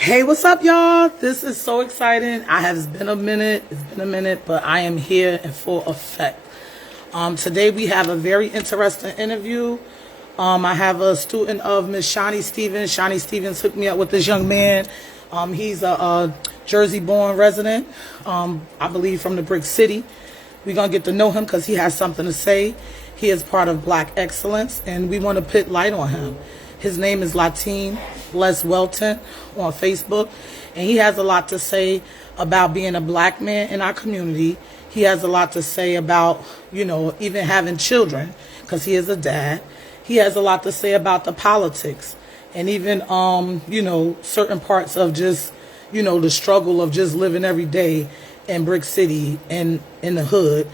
Hey, what's up, y'all? This is so exciting. It's been a minute, but I am here in full effect. Today we have a very interesting interview. I have a student of Miss Shani Stephens. Shani Stephens hooked me up with this young man. He's a Jersey-born resident, I believe from the Brick City. We're going to get to know him because he has something to say. He is part of Black Excellence, and we want to put light on him. His name is Lateim Less Welton on Facebook, and he has a lot to say about being a black man in our community. He has a lot to say about, even having children, because he is a dad. He has a lot to say about the politics and even, certain parts of just, the struggle of just living every day in Brick City and in the hood,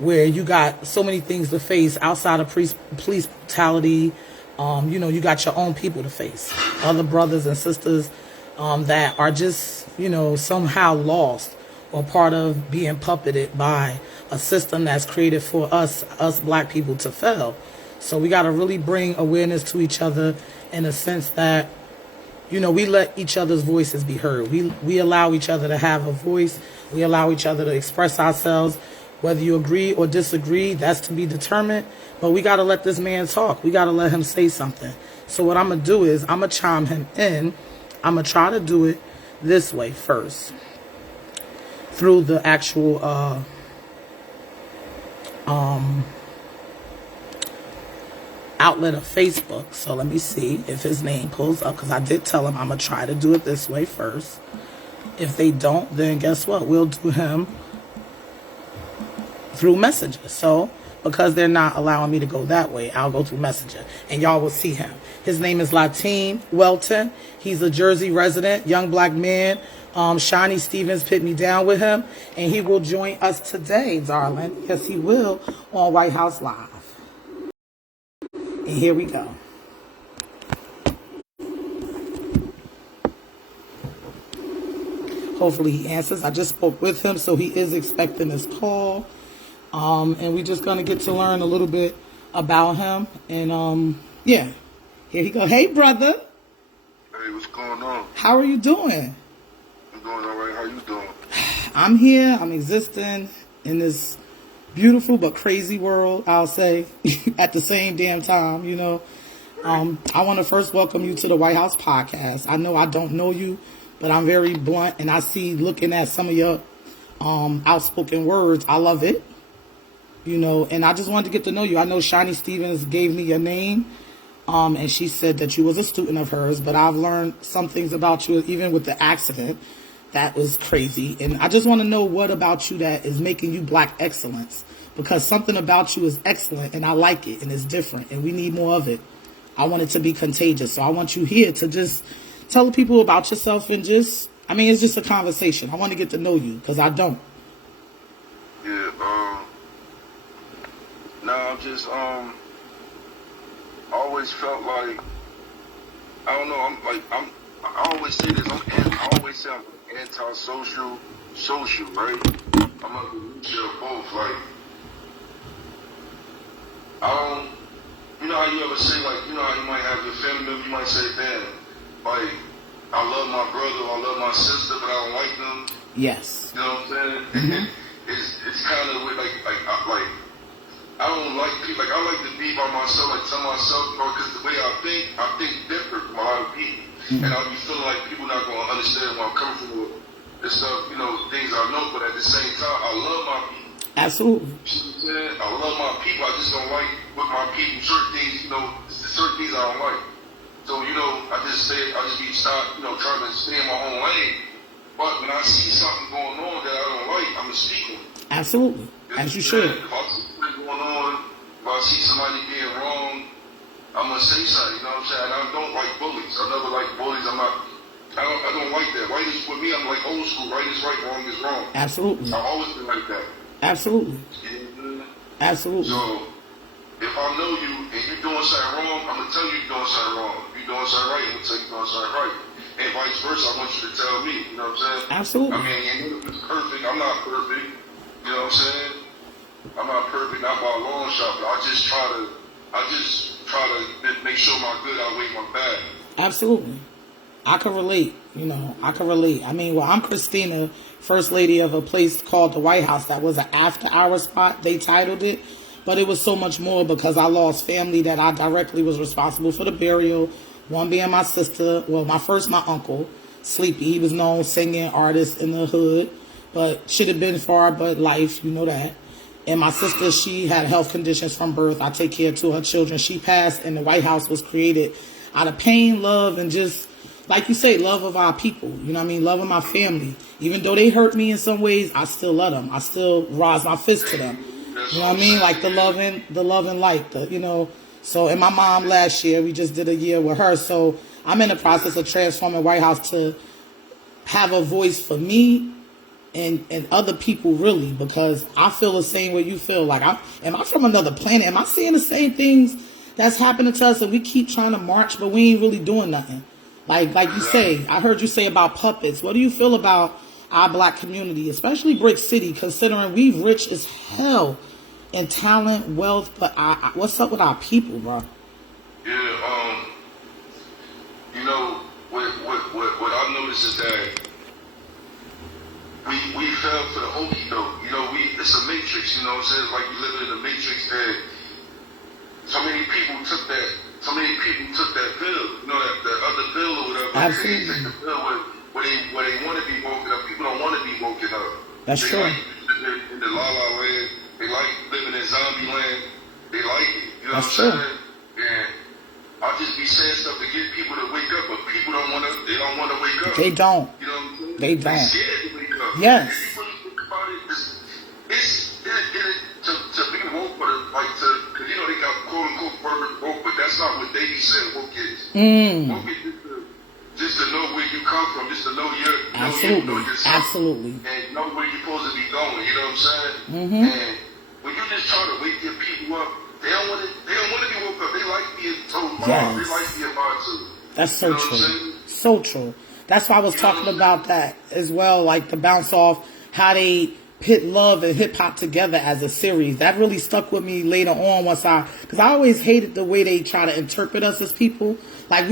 where you got so many things to face outside of police brutality. You got your own people to face, other brothers and sisters that are just, somehow lost or part of being puppeted by a system that's created for us black people to fail. So we got to really bring awareness to each other in a sense that, we let each other's voices be heard. We allow each other to have a voice. We allow each other to express ourselves. Whether you agree or disagree, that's to be determined. But we got to let this man talk. We got to let him say something. So what I'm going to do is I'm going to chime him in. I'm going to try to do it this way first. Through the actual outlet of Facebook. So let me see if his name pulls up, because I did tell him I'm going to try to do it this way first. If they don't, then guess what? We'll do him through Messenger. So because they're not allowing me to go that way, I'll go through Messenger and y'all will see him. His name is Lateim Welton. He's a Jersey resident, young black man. Shani Stephens put me down with him, and he will join us today, darling. Yes, he will, on Whyte House Live. And here we go. Hopefully he answers. I just spoke with him, so he is expecting his call. And we're just going to get to learn a little bit about him. And, here he go. Hey, brother. Hey, what's going on? How are you doing? I'm doing all right. How you doing? I'm here. I'm existing in this beautiful but crazy world, I'll say, at the same damn time, I want to first welcome you to the Whyte House podcast. I know I don't know you, but I'm very blunt, and I see, looking at some of your outspoken words, I love it. And I just wanted to get to know you. I know Shani Stephens gave me your name, and she said that you was a student of hers, but I've learned some things about you, even with the accident. That was crazy. And I just want to know what about you that is making you Black excellence, because something about you is excellent, and I like it, and it's different, and we need more of it. I want it to be contagious. So I want you here to just tell the people about yourself and it's just a conversation. I want to get to know you, because I don't. Yeah, I'm just, I always felt like, I don't know, I always say this, I always say I'm anti-social, right? I'm like a mixture of both, like, you know how you ever say, like, you know how you might have your family member, you might say, man, like, I love my brother, I love my sister, but I don't like them. Yes. You know what I'm saying? Mm-hmm. It's kind of like, I don't like people, like, I like to be by myself, like, to myself, because the way I think different from a lot of people. Mm-hmm. And I'll be feeling like people not going to understand where I'm coming from with this stuff, things I know, but at the same time, I love my people. Absolutely. You know what I'm saying? I love my people, I just don't like with my people, certain things, certain things I don't like. So, I just be trying to stay in my own lane. But when I see something going on that I don't like, I'm going to speak on it. Absolutely. As you should. If I see something going on, if I see somebody being wrong, I'm going to say something, you know what I'm saying? I don't like bullies. I never like bullies. I don't like that. Right is, with me, I'm like old school. Right is right, wrong is wrong. Absolutely. I've always been like that. Absolutely. Yeah. Absolutely. So, if I know you and you're doing something wrong, I'm going to tell you you're doing something wrong. If you're doing something right, I'm going to tell you you're doing something right. And vice versa, I want you to tell me, you know what I'm saying? Absolutely. It's perfect. I'm not perfect. You know what I'm saying? I'm not perfect, not by a long shot, but I just try to make sure my good outweighs my bad. Absolutely. I can relate. You know, I can relate. I mean, well, I'm Christina, first lady of a place called the Whyte House. That was an after-hour spot. They titled it. But it was so much more because I lost family that I directly was responsible for the burial. One being my sister. Well, my uncle, Sleepy. He was known singing artist in the hood. But should have been far but life. You know that. And my sister, she had health conditions from birth. I take care of two of her children. She passed, and the Whyte House was created out of pain, love, and just, like you say, love of our people. You know what I mean? Love of my family. Even though they hurt me in some ways, I still love them. I still rise my fist to them. You know what I mean? Like the love and light, you know. So, and my mom last year, we just did a year with her. So I'm in the process of transforming Whyte House to have a voice for me and other people, really, because I feel the same way you feel. Like, am I from another planet? Am I seeing the same things that's happening to us, and we keep trying to march, but we ain't really doing nothing? Like you say, I heard you say about puppets. What do you feel about our black community, especially Brick City, considering we rich as hell in talent, wealth, but what's up with our people, bro? Yeah, you know, what I've noticed is that we fell for the okie doke. You know, it's a matrix, you know what I'm saying? Like we living in a matrix that so many people took that pill, you know, that other pill or whatever. Absolutely. They take the pill where they want to be woken up. People don't want to be woken up. That's true. Like in the La La Land. They like living in zombie land. They like it. You know That's what I'm true. saying? And I'll just be saying stuff to get people to wake up, but people don't want to wake up. They don't. You know what I'm saying? They don't. They're scared to wake up. Yes. If you really think about it, to be woke, but because you know they got quote unquote perfect woke, but that's not what they be saying woke is. Woke is just to know where you come from, just to know Absolutely. know yourself, Absolutely. and know where you're supposed to be going. You know what I'm saying? And when you just try to wake your people up, they don't want to be woke up. They like being told mom. Yes. They like being lied to. That's so You know what I'm true. saying? So true. That's why I was talking about that as well, like to bounce off how they pit love and hip hop together as a series. That really stuck with me later on because I always hated the way they try to interpret us as people. Like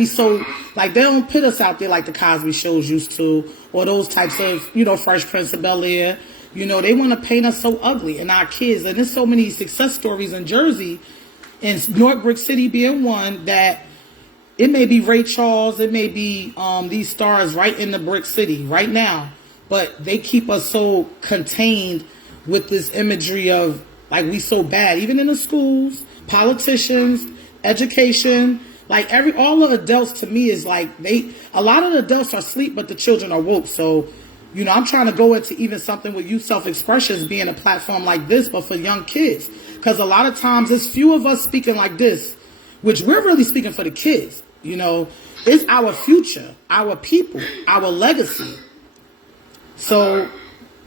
like they don't put us out there like the Cosby shows used to, or those types of, you know, Fresh Prince of Bel-Air. You know, they want to paint us so ugly, and our kids, and there's so many success stories in Jersey, and North Brick City being one, that it may be Ray Charles, it may be these stars right in the Brick City right now, but they keep us so contained with this imagery of like we so bad, even in the schools, politicians, education. Like all the adults to me is like a lot of the adults are asleep, but the children are woke. So, you know, I'm trying to go into even something with youth self-expressions being a platform like this, but for young kids. Because a lot of times there's few of us speaking like this, which we're really speaking for the kids. You know, it's our future, our people, our legacy. So,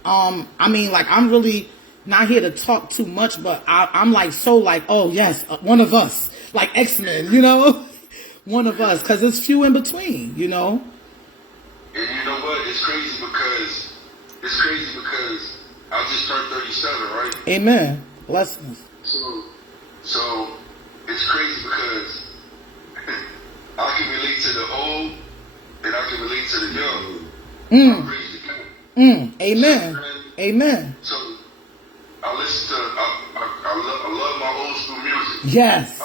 I mean, like, I'm really not here to talk too much, but I'm like, so like, oh yes, one of us, like X-Men, you know, one of us, because it's few in between, you know. And you know what? It's crazy because I just turned 37, right? Amen. Blessings. So it's crazy because I can relate to the old and I can relate to the young. Amen. Amen. So I listen to I love my old school music. Yes.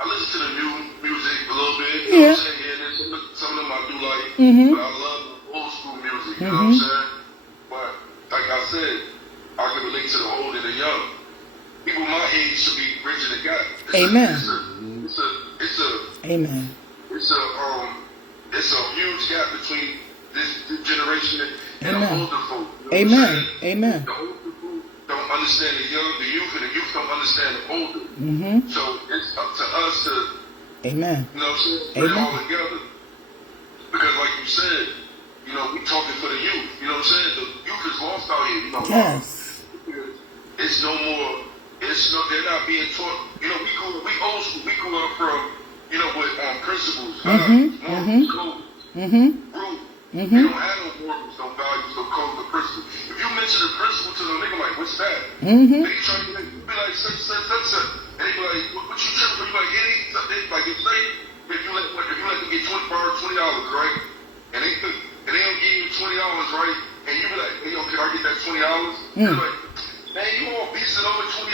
I listen to the new music a little bit. You Yeah. know what I'm saying? Yeah, some of them I do like, but I love old school music. You know what I'm saying? But like I said, I can relate to the old and the young. People my age should be bridging the gap. Amen. Amen. It's a huge gap between this generation and the older folk. You know Amen. Amen. The older folk don't understand the youth, and the youth don't understand the older. So it's up to us to, Amen. you know what I'm saying, put it all together. Because like you said, you know, we talking for the youth. You know what I'm saying? The youth is lost out here. You know, Yes. it's no more. They're not being taught. You know, we old school. We grew up from, you know, with principles, morals, codes, rules. They don't have no morals, no values, no codes, no principles. If you mention a principle to them, they go like, "What's that?" They try to be like, such. And they be like, "What you tripping for?" You like, it ain't something. Like, it's like, if you let them get $20, right? And they don't give you $20, right? And you be like, hey, yo, can I get that $20? They're like, man, you all beasting over $20.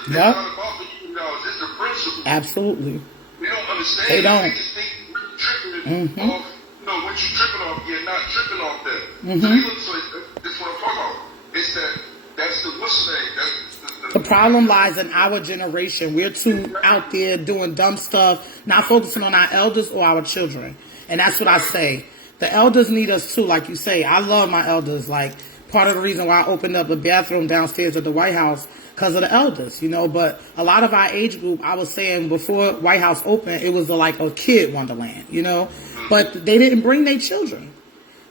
It's not about the $20. It's the principle. Absolutely. They don't understand. They don't. They just think you're tripping off. You know, what you tripping off, you're not tripping off that. So they look, so that's what I'm talking about. It's that's the what's the name? The problem lies in our generation. We're too out there doing dumb stuff, not focusing on our elders or our children. And that's what I say. The elders need us too, like you say. I love my elders. Like, part of the reason why I opened up a bathroom downstairs at the Whyte House, because of the elders, you know. But a lot of our age group, I was saying before Whyte House opened, it was like a kid wonderland, you know. But they didn't bring their children.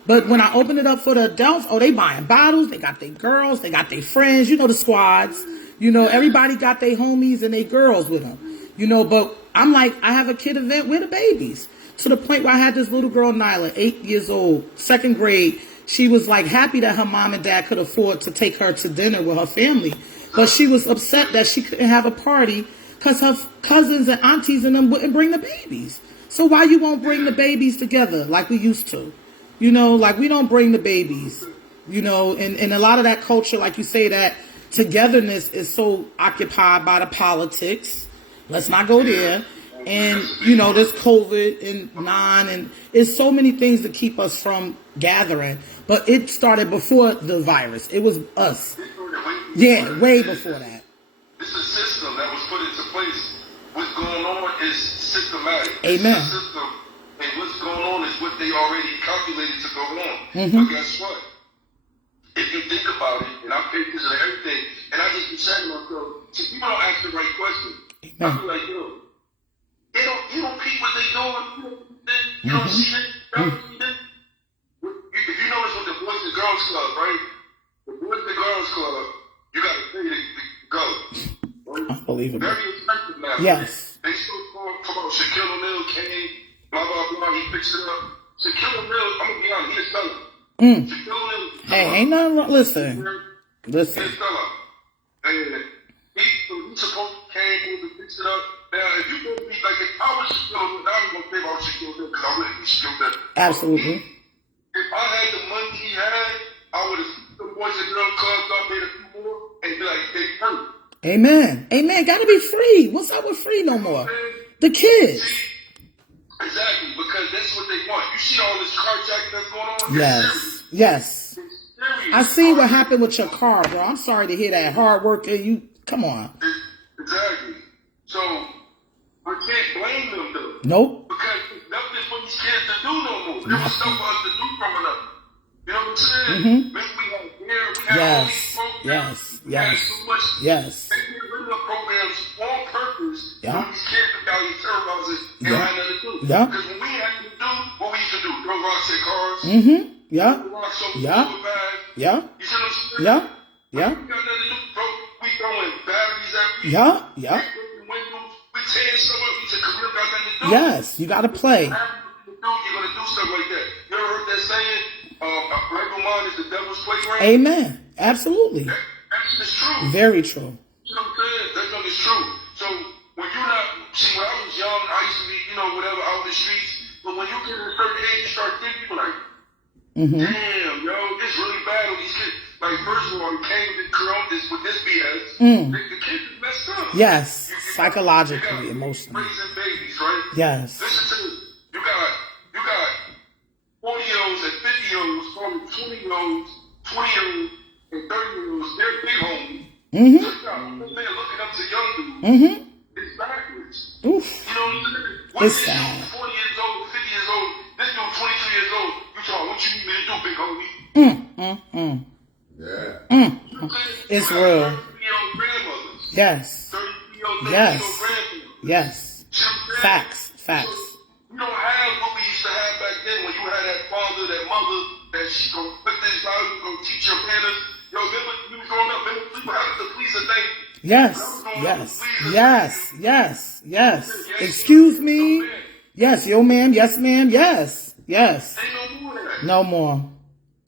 But when I opened it up for the adults, oh, they buying bottles, they got their girls, they got their friends, you know, the squads. You know, everybody got their homies and their girls with them, you know. But I'm like, I have a kid event with the babies. To the point where I had this little girl, Nyla, 8 years old, 2nd grade. She was like happy that her mom and dad could afford to take her to dinner with her family. But she was upset that she couldn't have a party because her cousins and aunties and them wouldn't bring the babies. So why you won't bring the babies together like we used to? You know, like we don't bring the babies, you know, and a lot of that culture, like you say, that togetherness is so occupied by the politics. Let's not go there. And, you know, there's COVID and it's so many things to keep us from gathering. But it started before the virus. It was us. Yeah, way before that. It's a system that was put into place. What's going on is systematic. Amen. It's a system. And what's going on is what they already calculated to go on. But guess what? If you think about it, and I pay attention to everything, and I just be saying to myself, see, people don't ask the right question. I be like, yo, you don't peep what they doing. You don't see it. If you notice with the Boys and Girls Club, right? The Boys and Girls Club, you got to pay to go. Right? Unbelievable. Very expensive now. Yes. They still come out, Shaquille O'Neal came, blah, blah, blah, he fixed it up. Shaquille O'Neal, I'm going to be honest, he a seller. Shaquille O'Neal. Hey, ain't nothing wrong. Listen. He a seller. And he supposed to came to fix it up. Now, if you go be like, if I was Shaquille O'Neal, I was going to say about Shaquille O'Neal because I wouldn't be Shaquille O'Neal. Absolutely. If I had the money he had, I would have the Boys and Girls Clubs up, made a few more, and be like, they hurt. Amen. Amen. Gotta be free. What's up with free no more? The kids. Exactly, because that's what they want. You see all this carjacking that's going on? Yes. Yes. I see what happened with your car, bro. I'm sorry to hear that. Hard work. You come on. Exactly. So I can't blame them though. Nope. Because nothing for these kids to do no more. There was stuff for us to do growing up. You know what I'm saying? Maybe we had beer, we had all these programs. Yes. So much. Yes. They did regular programs on purpose. Yeah. So these kids could out here terrorizing and had nothing to do. Yeah. Because when we had to do what we used to do, throw rocks at cars. Yeah. Rocks over Yeah. Yeah. You see what I'm saying? Yeah. We got nothing to do, bro. We throwing batteries at people. Yeah. We tearing stuff up. We said, because we don't got nothing to do. Yes. You gotta play. You're going to do stuff like that. You ever heard that saying? A break mind is the devil's playground? Amen. Absolutely. That's just true. Very true. You know what I'm saying? That's not just true. So when you're not, see, when I was young, I used to be, you know, whatever, out in the streets. But when you get to a certain age, you start thinking, people like, damn, yo, it's really bad with these kids. Like, first of all, we came to Keiron with this BS. The kids is messed up. Yes. Psychologically, emotionally. Raising babies, right? Yes. Listen to me. You got 40-year-olds and 50-year-olds, probably 20-year-olds, 20-year-olds, and 30-year-olds. They're big homies. They're looking up to young dudes. It's backwards. Oof. You know what I'm saying? One It's dude sad. 40 years old, 50 years old. This dude 22 years old. You talking, what you need me to do, big homie? Yeah. It's real. 30-year-old grandmothers. Yes. 30-year-old Yes. grandparents. Yes. Facts. Facts. You don't have what we used to have back then when you had that father, that mother, that she gonna put this out, you gonna teach your manners. Yo, remember you was growing up, remember people having to please a thing. Yes. Excuse me. Yes, yo, ma'am. Yes, ma'am. Yes. Ain't no more of that. No more.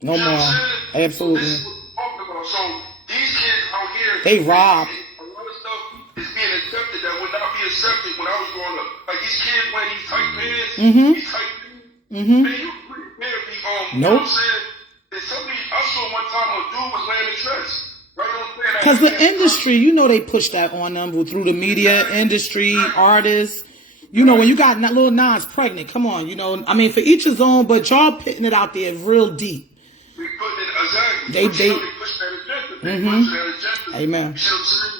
You know what I'm saying? Absolutely. So this is what we're talking about. So these kids out here, They rob. A lot of stuff is being accepted that would not be accepted when I was growing up. Like these kids wearing these tight pants, these tight pants. Man, you really can't be you know what I'm saying? And somebody I saw one time a dude was wearing a dress. Right? Because the industry, you know, they push that on them through the media, industry, artists. You know, when you got little Nas pregnant, come on, you know, I mean, for each his own, but y'all putting it out there real deep. We putting it, exactly. They push that agenda. They push that agenda. Amen. You see what I'm saying?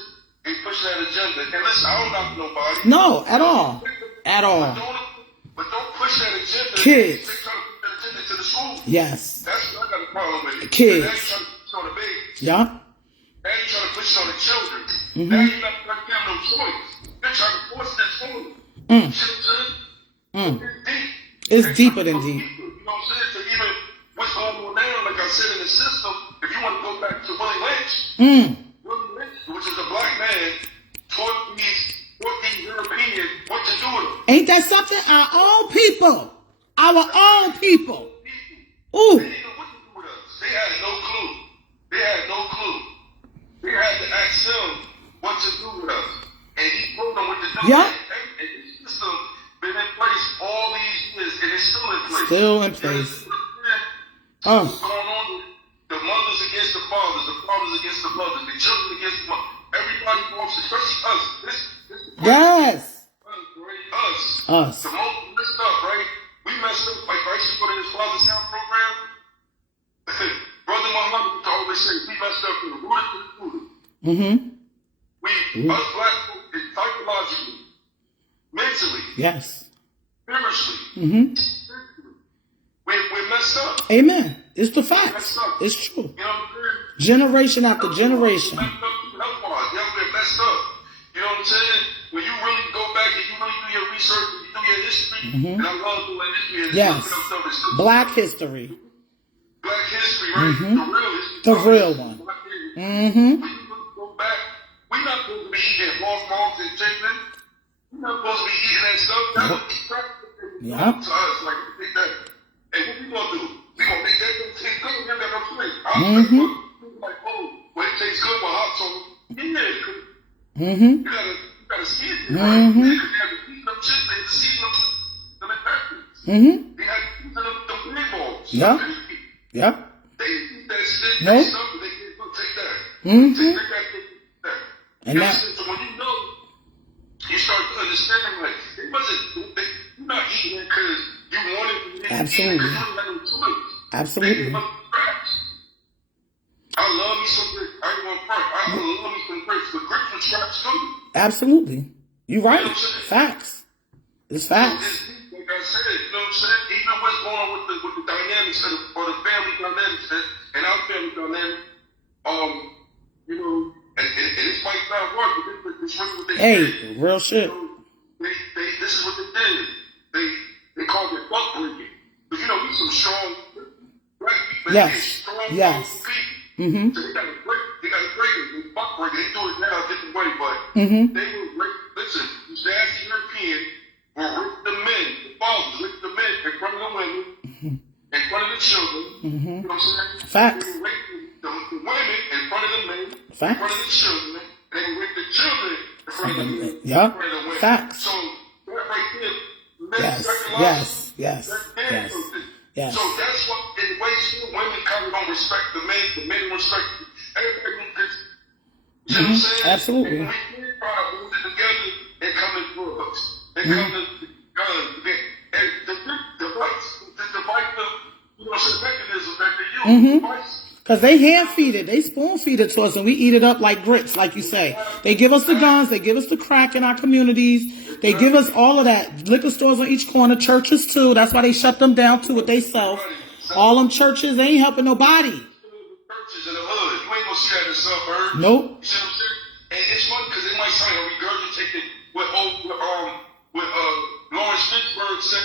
They push that agenda. And listen, I don't knock nobody. No, at all. At all. But don't push that agenda. Kids. They try to put that agenda to the school. Yes. That's what I got a problem with it. Kids. Now you trying to push it on the babies. Yeah. Now you trying to push it on the children. Now you're not going to give them no choice. They're trying to force that school. You see what I'm saying? It's deep. It's deeper than deep. You know what I'm saying? So even what's going on now, like I said in the system, if you want to go back to Willie Lynch, which is a black man, taught these Europeans what to do with them. Ain't that something? Our own people. Our own people. Ooh. They didn't know what to do with us. They had no clue. They had no clue. They had to ask him what to do with us. And he told them what to do. Yeah. And the system been in place all these years, and it's still in place. Still in place. What's going on? The mothers against the fathers against the mothers, the children against the mothers. Everybody wants, especially us. This Yes. Us. The most messed up, right? We messed up. Like I used to go to this Father Sound program. Brother Muhammad used to always say, we messed up from the root to the root. Us black folks, psychologically, mentally, yes, spiritually, we're messed up. Amen. It's the facts. It's true. You know what I'm saying? Generation after generation. We're messed up. You know what I'm saying? When you really go back and you really do your research and you do your history, and I love doing history. Yes. Black history. Black history, right? The real history. The real one. When you go back, we're not supposed to be eating mothballs and chicken. We're not supposed to be eating that stuff. That would be practical to us. Like, we think that. And what we gonna do? We gonna make that thing taste good. We ain't got no place. I'm like, oh, well, it tastes good with hot sauce. Yeah, you gotta season it, right? Because you have to season them chips, they have to season them factories. They have to season them big balls. Yeah. They eat that shit, No. they stuff, they can't go take that. Take that. And You know, that. so when you know, you start to understand, like, it wasn't, you're not eating it because you wanted to. Absolutely. Because you don't have no choice. Absolutely. They I love me some grapes. I ain't gonna front. I love me some grapes, but grapes are scraps too. Absolutely. You're right. You know what I'm saying? Facts. It's facts. Like I said, you know what I'm saying? Even what's going on with the dynamics or the family dynamics and our family dynamic, you know, and it might not work, but it's really what they did. Real shit. You know, this is what they did. They called it buck breaking. But you know, we some strong black people. Yes. Yes. People. So they got to break it. Buck breaking. They do it now a different way, but they will break. Listen, these nasty Europeans will rip the men, the fathers, rip the men in front of the women, in front of the children. You know what I'm saying? Facts. They will rape the women in front of the men, Facts. in front of the children. They will rape the children in front of the men, Yeah. in front of the women. Facts. So that right there, Yes. So that's what, in ways, women kind of don't respect the men respect everybody. You know what I'm saying? Absolutely. And when we get hold it together, they come in drugs. They come in guns. And the device, you know, the mechanism that they use. Because they hand feed it. They spoon feed it to us and we eat it up like grits, like you say. They give us the guns. They give us the crack in our communities. They give us all of that. Liquor stores on each corner. Churches too. That's why they shut them down too with they self. All them churches, they ain't helping nobody. Churches in the hood. You ain't gonna see that in the suburbs. Nope. You see what I'm saying? And it's funny because it might sound like regurgitated what Lawrence Fitchburg said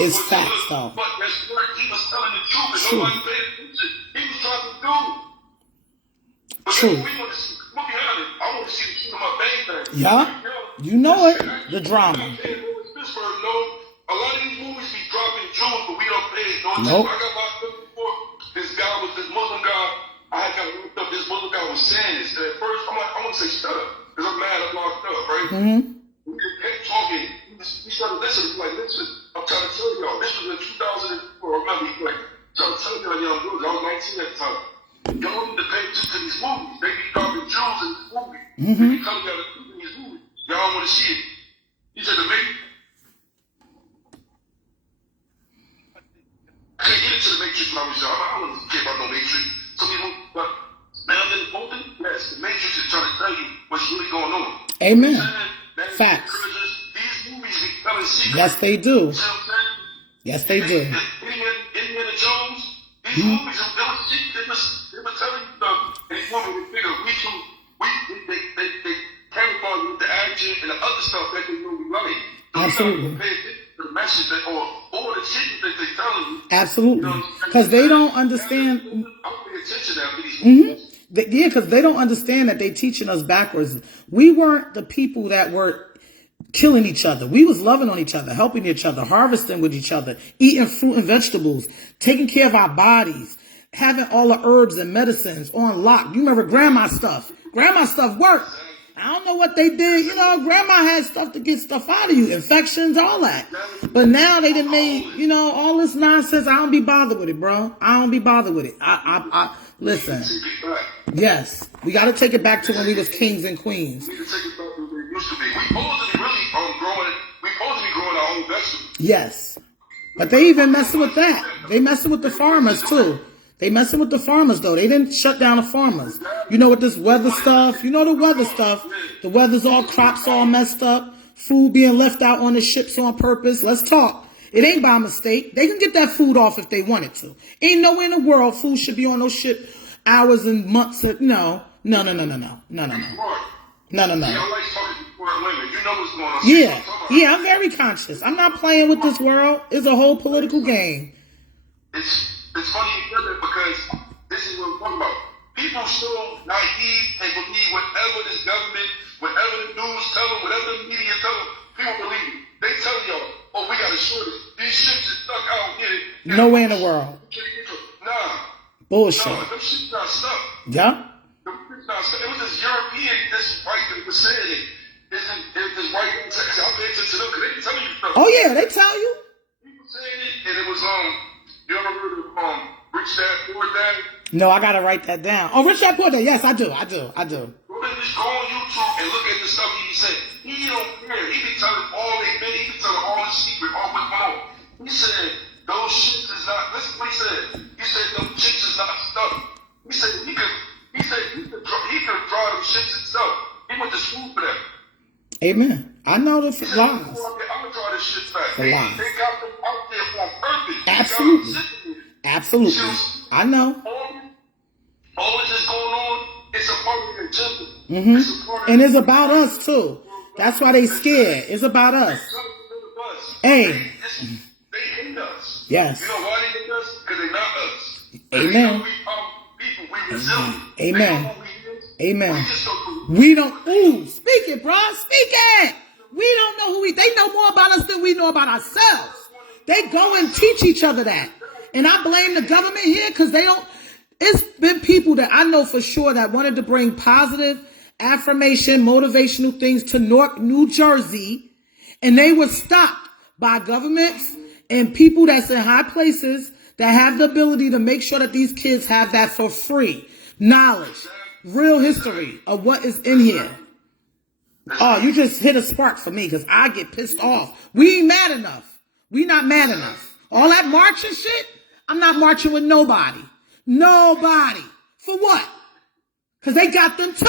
It's facts though. But that's what he was telling the truth and nobody paid attention. He was trying to do. But True. we want to see, we'll be honest, I want to see the shit on my bang thing. Yeah. You know it. The drama. Lawrence Fitchburg, a lot of these movies be dropping jewels, but we don't pay. Nope. I got locked up before. This Muslim guy, I had got looked up. This Muslim guy was saying this. And at first, I'm like, I want to say shut up. Because I'm mad and locked up, right? Mm-hmm. We kept talking. We started listening. Like, listen, I'm trying to tell y'all. This was in 2004. Remember, he like, trying to tell y'all young boys. I was 19 at the time. Y'all need to pay attention to these movies. They be dropping jewels in this movie. Mm-hmm. They be coming out of these movies. Y'all don't want to see it. He said to me, I can't get into the Matrix when I was young. I don't care about no Matrix. Some people, but now they're older. Yes, the Matrix is trying to tell you what's really going on. Amen. Facts. These movies be telling secrets. Yes, they do. You see what I'm saying? Yes, they do. Indiana Jones, these movies, they were telling you stuff. And these movies, they figure they camouflage with the action and the other stuff that they know we like. So Absolutely. You pay attention to the message that, or the secret that they're telling you. Absolutely. Because they don't understand. I'm paying attention now to these movies. Yeah, because they don't understand that they're teaching us backwards. We weren't the people that were killing each other. We was loving on each other, helping each other, harvesting with each other, eating fruit and vegetables, taking care of our bodies, having all the herbs and medicines on lock. You remember grandma's stuff. Grandma's stuff worked. I don't know what they did. You know, grandma had stuff to get stuff out of you, infections, all that. But now they done made, you know, all this nonsense. I don't be bothered with it, bro. I don't be bothered with it. I listen. Yes, we got to take it back to when we was kings and queens. We need to take it back to where it used to be. We supposed to be really growing our own vegetables. Yes, but they even messing with that. They messing with the farmers too. They messing with the farmers though. They didn't shut down the farmers. You know what this weather stuff? You know the weather stuff. The weather's all crops all messed up. Food being left out on the ships on purpose. Let's talk. It ain't by mistake. They can get that food off if they wanted to. Ain't nowhere in the world food should be on those ship hours and months. No. Yeah, Yeah, I'm very conscious. I'm not playing with this world. It's a whole political game. It's funny you said that because this is what I'm talking about. People still naive and believe whatever this government, whatever the news tell them, whatever the media tell them, people believe it. They tell y'all, oh, we got a shortage. These ships are stuck out here. Nowhere in the world. Nah. Bullshit. No, them ships not stuck. Yeah. Them ships not stuck. It was this European, this white that was saying it. This white guy said, I'll pay attention to them because they tell you stuff. Oh, yeah, they tell you. People saying it, and it was, you ever heard of Rich Dad, Poor Dad? No, I gotta write that down. Oh, Rich Dad, Poor Dad. Yes, I do. Just go on YouTube and look at the stuff he said. He don't care. He be telling all they been. He be telling all the secret, all what's going on. He said those ships is not. Listen what he said. He said those ships is not stuck. He said he could draw them ships himself. He went to school for that. Amen. I know the lies. lies. I'm gonna draw this shit back. The lies. They got them out there on purpose. Absolutely. Absolutely. I know. All this is going on. It's a part of the agenda. Mm-hmm. And it's about us too. That's why they scared. It's about us. Hey. They hate us. Yes. You know why they hate us? Because they're not us. Amen. We resilient. Amen. Amen. We don't. Ooh, speak it, bro. Speak it. We don't know who they know more about us than we know about ourselves. They go and teach each other that. And I blame the government here because they don't. It's been people that I know for sure that wanted to bring positive affirmation, motivational things to New Jersey, and they were stopped by governments and people that's in high places that have the ability to make sure that these kids have that for free. Knowledge, real history of what is in here. Oh, you just hit a spark for me because I get pissed off. We ain't mad enough. We not mad enough. All that marching shit, I'm not marching with nobody. Nobody. For what? Because they got them too.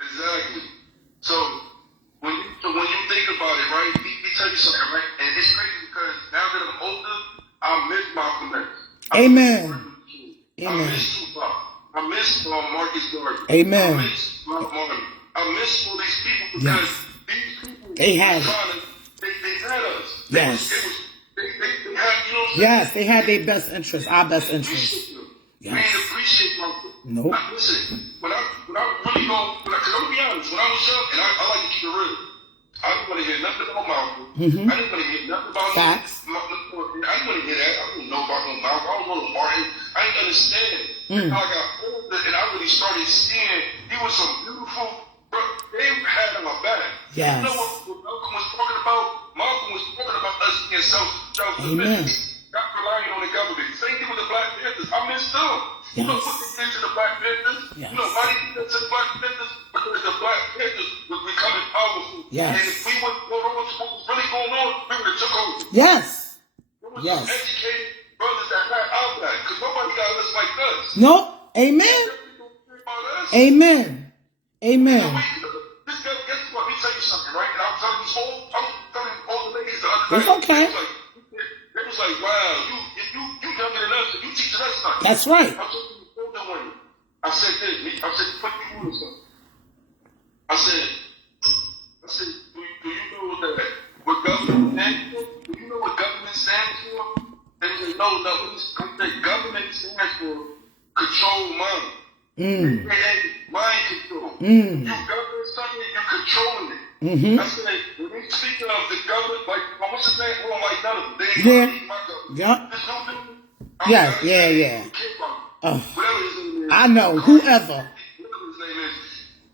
Exactly. So when you think about it, right, let me tell you something, right? And it's crazy because now that I'm older, I miss Malcolm X. Amen. I miss Tupac. I miss Marcus Garvey. Amen. I miss Martin. I miss all these people because these people they had they had us. Yes. They had, you know what I'm yes, they had their best interests, our best interests. Yes. We didn't appreciate Malcolm. Nope. Listen, when I really go, because I'm gonna be honest, when I was young, and I like to keep it real, I didn't want to hear nothing about Malcolm. I didn't want to hear nothing about facts. I didn't want to hear that. I didn't know about no Malcolm. I don't know no Martin. I didn't understand. And I got older, and I really started seeing he was some beautiful. Bro, they Yes. You know what Malcolm was talking about? Malcolm was talking about us being self-sufficient, not relying on the government. Same thing with the Black Panthers. I miss them. Yes. You know what they did to the Black Panthers? Yes. You know why they did that to the Black Panthers? Because the Black Panthers was becoming powerful. Yes. And if we wouldn't go on to what was really going on, we would have took over. Yes. There was some educated brothers that had our back, because nobody got us like us. Nope. Amen. Amen. Amen. This guy, guess what? Let me tell you something, right? And I'm telling all the ladies the other It's night. okay. They was like, wow, you younger than us, and you teaching us something. That's right. I said this. I said, put you on something. I said, do you know that what government stands for? Do you know what government stands for? They said, no. The government stands for control mind. Mind control. You govern something, you're controlling it. I said, when they speak of the government, like, what's his name? Oh, like none of them. They ain't my government. Yeah. This new dude. Yeah. Whatever his name is. I know. Whoever. Whatever his name is.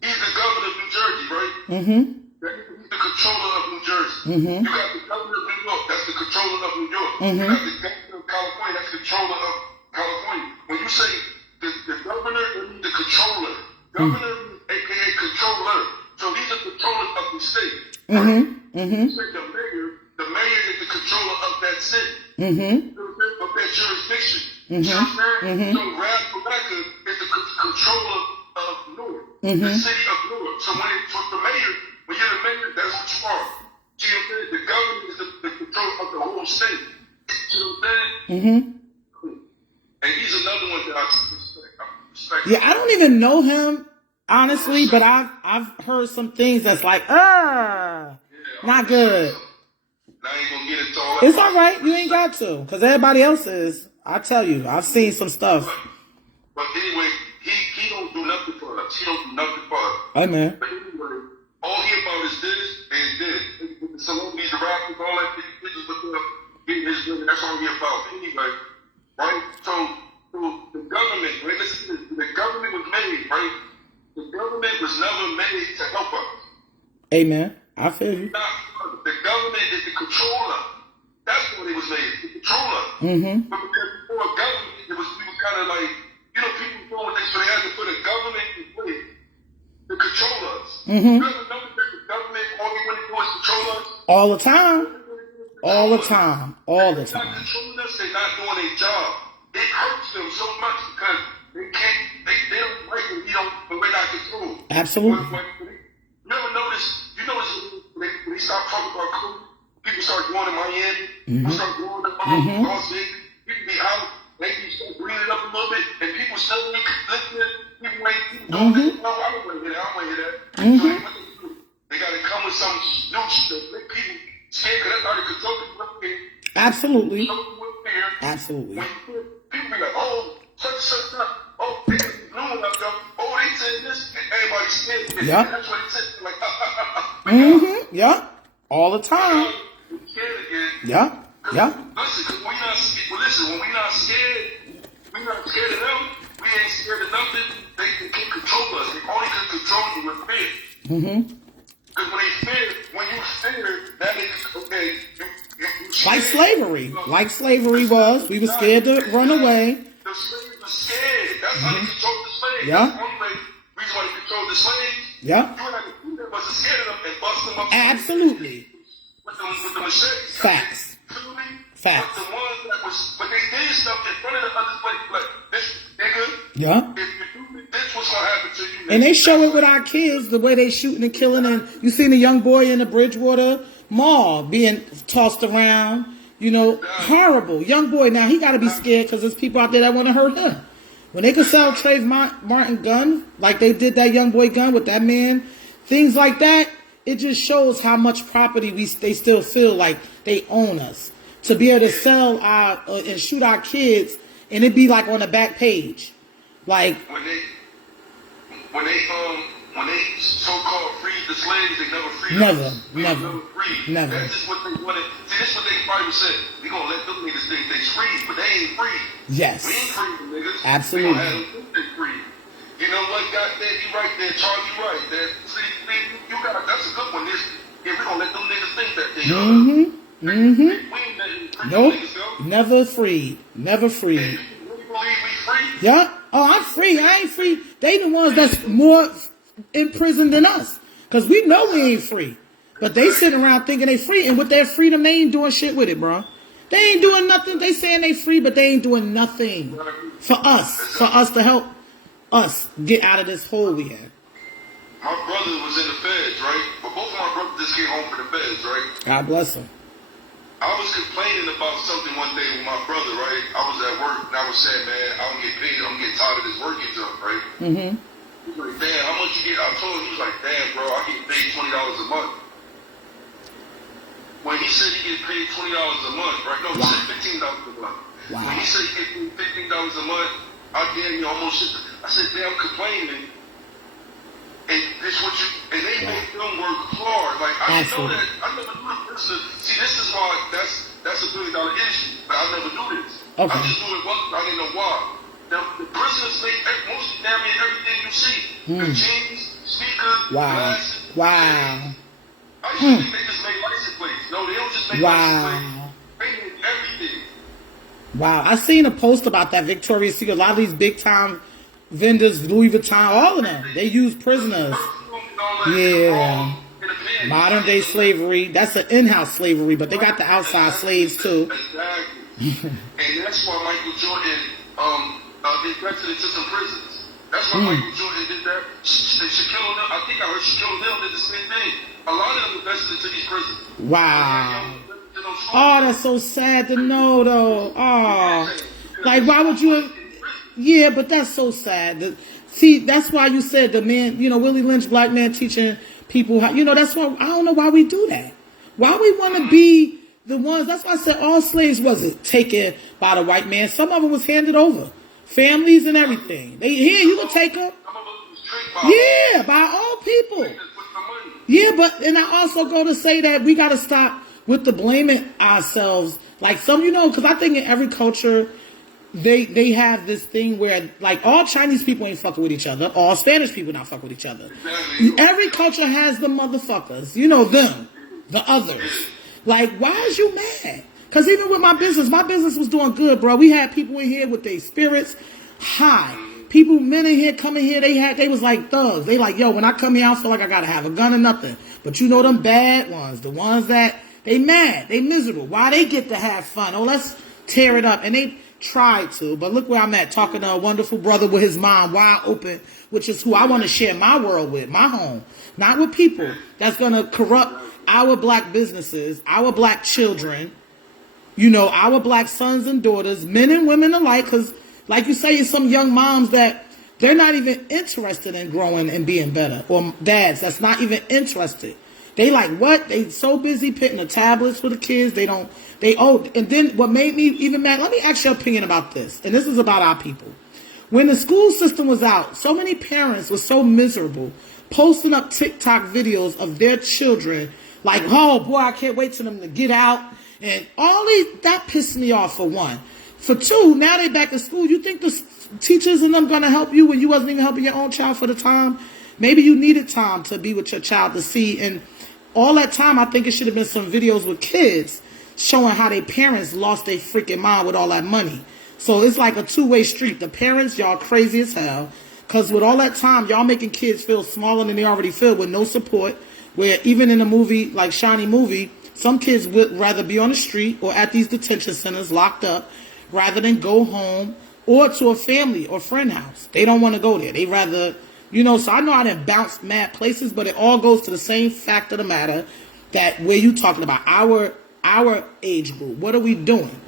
He's the governor of New Jersey, right? He's the controller of New Jersey. You got the governor of New York. That's the controller of New York. You got the governor of California. That's the controller of California. When you say the governor, you mean the controller. Governor, a.k.a. controller. So he's the controller of the state. Right? You say the mayor is the controller of that city. Of that jurisdiction. You know what I'm saying? So Rebecca is the controller of Newark. The city of Newark. So when the mayor, when you're the mayor, that's what you are. See what I'm saying? The governor is the controller of the whole state. See what I'm saying? And he's another one that I respect. Yeah, I don't even know him, honestly, but I've heard some things that's like, not good. I ain't gonna get into all that. It's all right. You ain't got to, because everybody else is. I tell you, I've seen some stuff. But anyway, he don't do nothing for us. He don't do nothing for us. Amen. But anyway, all he about is this and this. With the celebrities, the rappers, all that bitches, but getting his money. That's all he about. Anyway, right? So the government, right? Listen to this. The government was made, right? The government was never made to help us. Amen. I feel you. The government is the controller. That's what it was made, the controller. But because before government, we were kind of like, you know, people doing this, so they had to put a government in place to control us. You ever notice that the government, all they want to do is control us? All the time. All the time. All the They're not time. controlling us, they're not doing their job. It hurts them so much because they can't, they don't like when we're not controlled. Absolutely. You ever notice, when they start talking about COVID, people start going to Miami, people start going to Las Vegas, people be out, they start bringing it up a little bit, and people still ain't listening, people don't listen. No, I don't want to hear that, I don't want to hear that. So what they do, they got to come with some new shit to make people scared, because that's how they control people up here. Absolutely. Absolutely. When people be like, oh, such, oh, they doing up there, oh, they said this, and everybody's scared. Yep. That's what they said, like, Yep. All the time. Yeah. Listen, because when we not scared of them, we ain't scared of nothing. They can control us. They only can control you with fear. Because when you fear, that means, okay, you Like slavery. Like slavery was. We were scared to run away. The slaves were scared. That's how they controlled the slaves. Yeah. That's the only reason why they controlled the slaves. Yeah. You had to do that, wasn't scared of them and bust them up. Absolutely. With the machetes. Facts. Facts. But they did stuff in front of the other slaves, like, this nigga, Yeah. if you do this, what's gonna happen to you? And they show it with our kids, the way they shooting and killing. And you seen a young boy in the Bridgewater Mall being tossed around. You know, horrible. Young boy. Now, he got to be scared because there's people out there that want to hurt him. When they could sell Trayvon Martin gun, like they did that young boy gun with that man, things like that, it just shows how much property they still feel like they own us. To be able to sell our and shoot our kids, and it be like on the back page. Like when they so-called freed the slaves, they never freed us. Never. That's just what they wanted. See, this is what they probably said. We gonna let them niggas think they free, but they ain't free. Yes. We ain't free, niggas. Absolutely. We gonna have them think they free. You know what, goddamn, you right there, Charles, you right there. See, you that's a good one. Yeah, we gonna let them niggas think that they Mm-hmm. Mm-hmm. We ain't letting free Nope. niggas go. Never free. Never free. And you really believe we free? Yeah. Oh, I'm free. I ain't free. They the ones that's more in prison than us. Because we know we ain't free. But they sitting around thinking they free. And with their freedom, they ain't doing shit with it, bro. They ain't doing nothing. They saying they free, but they ain't doing nothing for us. For us to help us get out of this hole we had. My brother was in the feds, right? But both of my brothers just came home from the feds, right? God bless him. I was complaining about something one day with my brother, right? I was at work and I was saying, man, I don't get paid. I'm getting tired of this working job, right? Mm-hmm. He was like, damn, how much you get? I told him, he was like, damn, bro, I get paid $20 a month. When he said he get paid $20 a month, right? No, he said $15 a month. Wow. When he said he get paid $15 a month, I damn near almost shit. I said, damn, I'm complaining. And this what you, and they make them work hard. Like, I didn't know that. I never knew this. See, this is why that's $1 billion issue. But I never knew this. Okay. I just knew it once. I didn't know why. The prisoners make mostly damn near everything you see. The jeans, sneakers, glasses. Wow. I used to think they just make license plates. No, they don't just make license plates. They make everything. Wow. I seen a post about that Victoria's Secret. A lot of these big time vendors, Louis Vuitton, all of them, they use prisoners. Yeah. Modern day slavery. That's an in-house slavery, but they got the outside slaves too. Exactly. And that's why Michael Jordan invested into some prisons. That's why Michael Jordan did that. Shaquille O'Neal, I think I heard Shaquille O'Neal did the same thing. A lot of them invested into these prisons. Wow. Oh, that's so sad to know, though. Oh, like why would you? Yeah, but that's so sad. See, that's why you said the man, Willie Lynch, black man teaching people how, that's why, I don't know why we do that. Why we want to be the ones, that's why I said all slaves wasn't taken by the white man. Some of them was handed over. Families and everything. You can take them. Yeah, by our own people. Yeah, and I also go to say that we got to stop with the blaming ourselves. Like because I think in every culture, they have this thing where, like, all Chinese people ain't fucking with each other. All Spanish people not fucking with each other. Every culture has the motherfuckers. Them. The others. Like, why is you mad? Because even with my business was doing good, bro. We had people in here with their spirits high. People, men in here, coming here, they was like thugs. They like, yo, when I come here, I feel like I gotta have a gun or nothing. But them bad ones, the ones that, they mad, they miserable. Why they get to have fun? Oh, let's tear it up. And they tried to, but look where I'm at, talking to a wonderful brother with his mind wide open, which is who I want to share my world with, my home. Not with people that's going to corrupt our black businesses, our black children, our black sons and daughters, men and women alike, because like you say, it's some young moms that they're not even interested in growing and being better, or dads that's not even interested. They like, what? They so busy picking the tablets for the kids. And then what made me even mad, let me ask your opinion about this. And this is about our people. When the school system was out, so many parents were so miserable, posting up TikTok videos of their children, like, oh boy, I can't wait for them to get out. And that pissed me off, for one. For two, now they back in school. You think the teachers and them gonna help you when you wasn't even helping your own child for the time? Maybe you needed time to be with your child to see. And all that time, I think it should have been some videos with kids showing how their parents lost their freaking mind with all that money. So it's like a two-way street. The parents, y'all crazy as hell. Because with all that time, y'all making kids feel smaller than they already feel with no support. Where even in a movie like Shani movie, some kids would rather be on the street or at these detention centers locked up rather than go home or to a family or friend house. They don't want to go there. They rather, so I know I didn't bounce mad places, but it all goes to the same fact of the matter, that where you talking about our age group. What are we doing?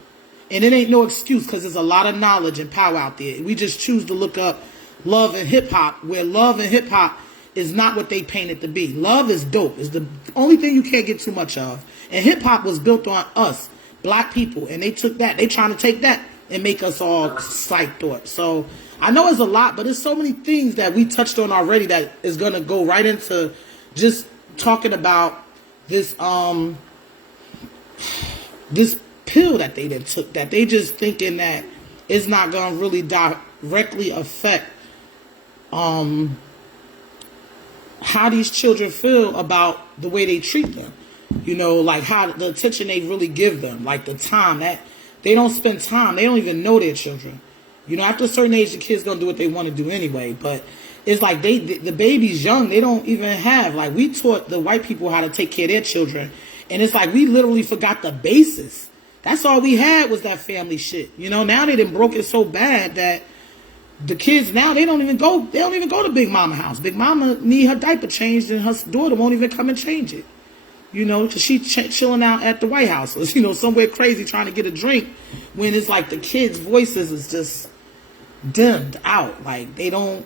And it ain't no excuse, because there's a lot of knowledge and power out there. We just choose to look up love and hip-hop, where love and hip-hop is not what they paint it to be. Love is dope. It's the only thing you can't get too much of. And hip-hop was built on us, black people, and they took that. They trying to take that and make us all psyched thought. So I know it's a lot, but there's so many things that we touched on already that is going to go right into just talking about this this pill that they took, that they just thinking that it's not going to really directly affect how these children feel about the way they treat them. You know, like how the attention they really give them, like the time that they don't spend time. They don't even know their children. You know, after a certain age, the kids gonna do what they want to do anyway. But it's like the baby's young. They don't even have, like, we taught the white people how to take care of their children, and it's like we literally forgot the basis. That's all we had was that family shit. You know, now they done broke it so bad that the kids now they don't even go to Big Mama house. Big Mama need her diaper changed, and her daughter won't even come and change it. You know, because she's chilling out at the Whyte House, or, you know, somewhere crazy trying to get a drink, when it's like the kids' voices is just dimmed out. Like they don't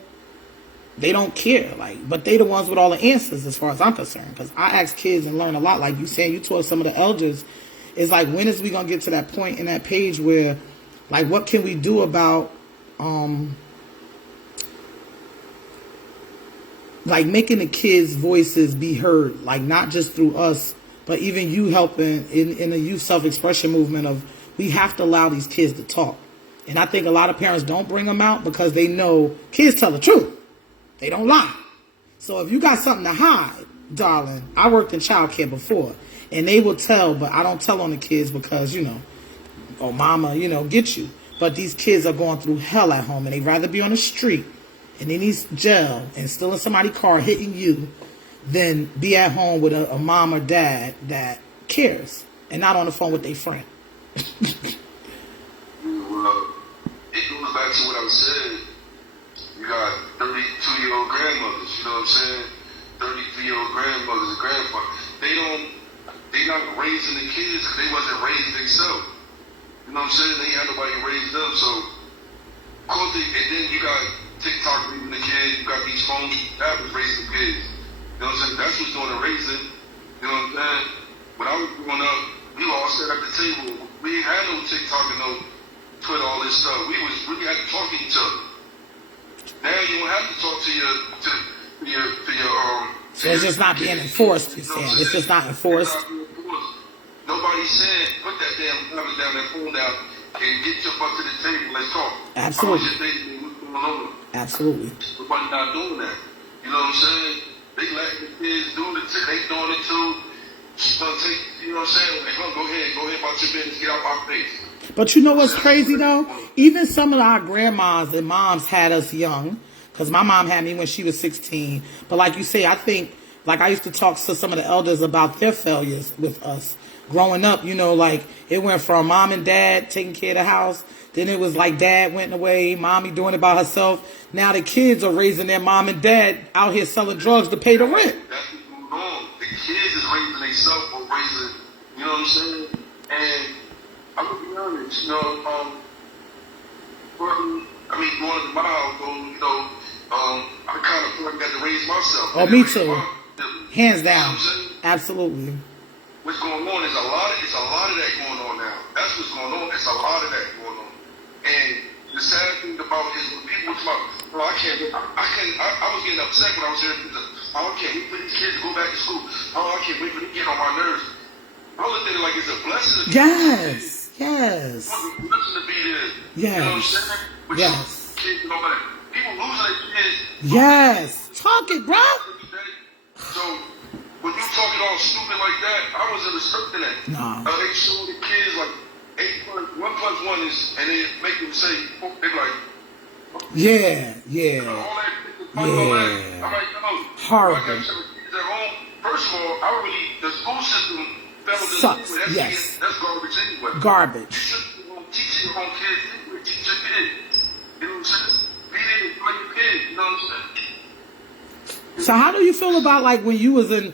care. Like, but they the ones with all the answers as far as I'm concerned. Because I ask kids and learn a lot. Like you said, you taught some of the elders. It's like, when is we gonna get to that point in that page where, like, what can we do about like making the kids' voices be heard, like not just through us, but even you helping in the youth self-expression movement of, we have to allow these kids to talk. And I think a lot of parents don't bring them out because they know kids tell the truth. They don't lie. So if you got something to hide, darling, I worked in childcare before, and they will tell, but I don't tell on the kids because, you know, oh, mama, you know, get you. But these kids are going through hell at home, and they'd rather be on the street and in these jail and still in somebody's car hitting you than be at home with a mom or dad that cares and not on the phone with their friend. Well, it goes back to what I was saying. You got 32-year-old grandmothers, you know what I'm saying? 33-year-old grandmothers and grandfathers. They not raising the kids because they wasn't raised themselves. You know what I'm saying? They ain't had nobody raise them. So, of course, and then you got TikTok raising the kids. You got these phones that was raising the kids. You know what I'm saying? That's what's doing the raising. You know what I'm saying? When I was growing up, we all sat at the table. We ain't had no TikTok and no Twitter, all this stuff. We had to talk to each other. Now you don't have to talk to your So it's just not being enforced, you're saying. It's just not enforced. Nobody's saying, put that damn phone down, that phone down, and get your butt to the table, let's talk. Absolutely. What's going on? Absolutely. Nobody's not doing that. You know what I'm saying? They let the kids do the they doing it too. You know what I'm saying? Like, go ahead about your business, get out my face. But you know what's crazy though? Even some of our grandmas and moms had us young, because my mom had me when she was 16. But like you say, I think, like I used to talk to some of the elders about their failures with us growing up. You know, like it went from mom and dad taking care of the house. Then it was like dad went away, mommy doing it by herself. Now the kids are raising their mom and dad out here selling drugs to pay the rent. That's what's going on. The kids is raising themselves or raising, you know what I'm saying? And I'm gonna be honest, you know, going to my house, you know, I kind of feel like I got to raise myself. Oh, me too. Hands down. You know Absolutely. what's going on is a lot of that going on now. That's what's going on. It's a lot of that going on. And the sad thing about it is when people talk about, well, I was getting upset when I was hearing people, I can't wait for these kids to go back to school. I can't wait for them to get on my nerves. I looked at it like it's a blessing to be Yes. It's a blessing to be there. Yes. You know what I'm saying? But Yes. kids, you know, like, people losing their kids. Yes. Talk it, bro. So, when you talking all stupid like that, I wasn't respecting that. No. They show the kids like 1 plus 1 is, and they make them say, they like, Yeah. all that. Yeah. I'm like, no. Horrible. I got some kids at home. First of all, the school system Sucks. Yes. That's garbage anyway. Garbage. You shouldn't be teaching your own kids anyway. Teach your kids. You know what I'm saying? Be there for your kids. You know what I'm saying? So how do you feel about like when you was in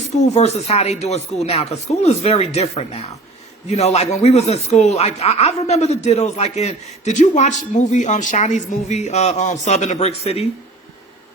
school versus how they do in school now? Because school is very different now. You know, like when we was in school, like I remember the dittos. Like did you watch Shani's movie, Sub in the Brick City?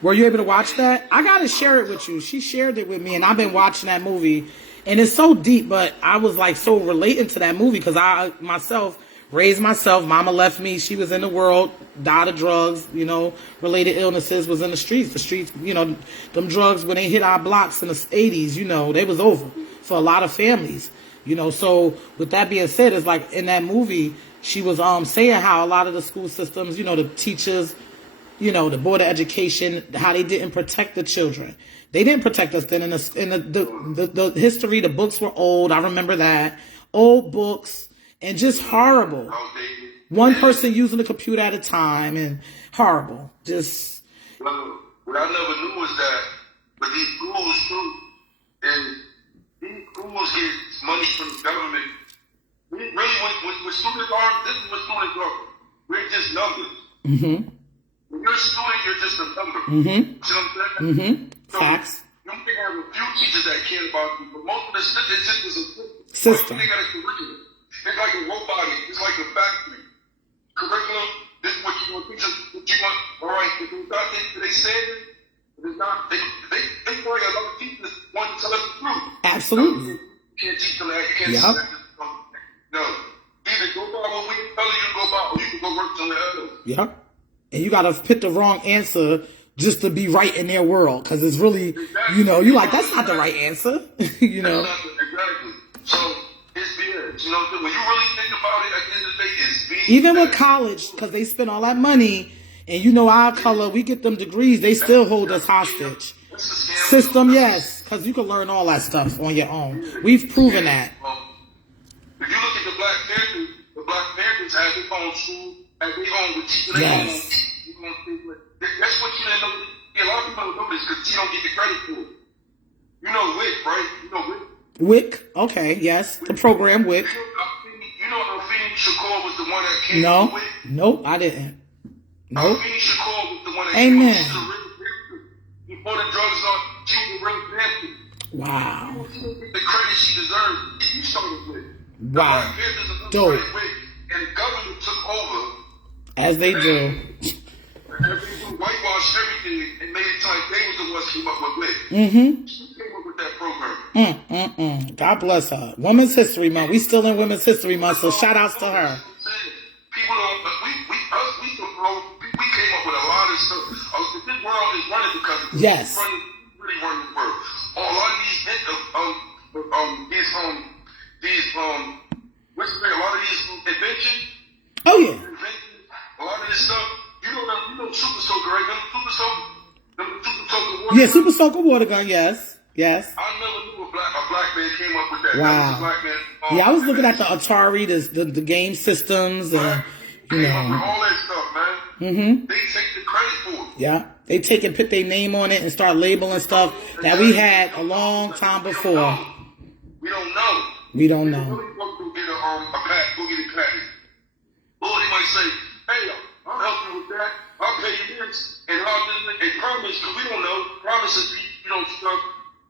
Were you able to watch that? I gotta share it with you. She shared it with me, and I've been watching that movie, and it's so deep. But I was like so relating to that movie because I myself raised myself. Mama left me. She was in the world, died of drugs, you know, related illnesses, was in the streets. The streets, you know, them drugs, when they hit our blocks in the 80s, you know, they was over for a lot of families, you know. So with that being said, it's like in that movie, she was saying how a lot of the school systems, you know, the teachers the Board of Education, how they didn't protect the children. They didn't protect us then. In the history, the books were old. I remember that. Old books and just horrible. One person using the computer at a time and horrible. Just. Well, what I never knew was that, but these schools too, and these schools get money from the government. Really, when students are, this is what students are. We're just numbers. Mm-hmm. When you're a student, you're just a number. Mm-hmm. See what I'm saying? Mm-hmm. So facts. You may have a few teachers that care about you, but most of the systems is a system. They got a curriculum. It's like a robotic. It's like a factory. Curriculum. This is what you want. Teach us what you want. All right. If it's not they say it, it's not. They worry a lot of teachers want to tell us the truth. Absolutely. You can't teach them that. You can't teach them that. No. Either go by what we tell you to go by, or you can go work somewhere else. Yep. And you gotta pick the wrong answer just to be right in their world, because it's really, you're like, that's not the right answer. Exactly. So it's BS. When you really think about it, at the end of the day, it's BS. Even with college, because they spend all that money, and our color, we get them degrees, they still hold us hostage. System, yes, because you can learn all that stuff on your own. We've proven that. If you look at the Black Panthers have their own school, have their own teachers. Yes. That's what you didn't know. A lot of people don't know this because you don't get the credit for it. You know WIC, right? You know WIC? WIC, okay, yes. The program WIC. You know Alfini Shakur was the one that came to WIC? Nope, I didn't. Nope. Alfini Shakur was the one that Amen. came to WIC. Before the drugs started, she was a real panther. Wow. She didn't get the credit she deserved. You started WIC. Wow. Dope. And the government took over. As they do. Whitewashed everything and made it like they was the ones who came up with WIC. Mm-hmm. She came up with that program. God bless her. Women's History Month. We still in Women's History Month, so shout outs to her. People don't, we came up with a lot of stuff. This world is running because of yes. Really running the world. A lot of a lot of these inventions. Oh yeah. A lot of this stuff. You know Super Soaker, right? Super Soaker water. Yeah, Super Soaker water gun. Yes. I never knew a black man came up with that. Wow. That was a black man. I was looking at the Atari, the game systems, and came up with all that stuff, man. Mm-hmm. They take the credit for it. Yeah. They take and put their name on it and start labeling stuff that we had a long time before. We don't know. We don't know. Go get a patent. Or they might say, hey, I'll help you with that. I'll pay you this. And I'll just make a promise, because we don't know. Promises, stuff.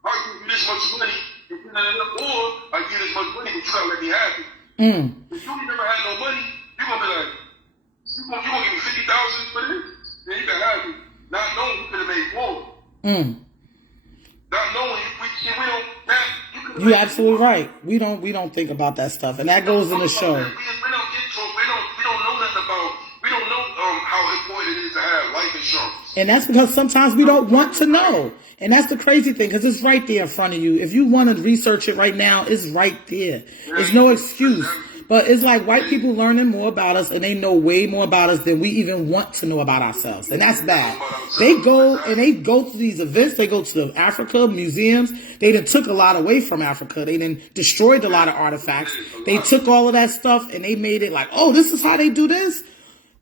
I'll give you this much money. Or I'll give you this much money, but you gotta let me have it. If you never had no money, you're gonna be like, you're gonna give me $50,000 for this? Then you can have it. Not knowing you could have made more. Not knowing we don't. You're absolutely right. We don't think about that stuff, and that goes in the show. We don't know nothing about. We don't know how important it is to have life insurance. And that's because sometimes we don't want to know. And that's the crazy thing, because it's right there in front of you. If you want to research it right now, it's right there. There's no excuse. But it's like white people learning more about us, and they know way more about us than we even want to know about ourselves. And that's bad. They go to these events. They go to the Africa museums. They done took a lot away from Africa. They done destroyed a lot of artifacts. They took all of that stuff and they made it like, oh, this is how they do this.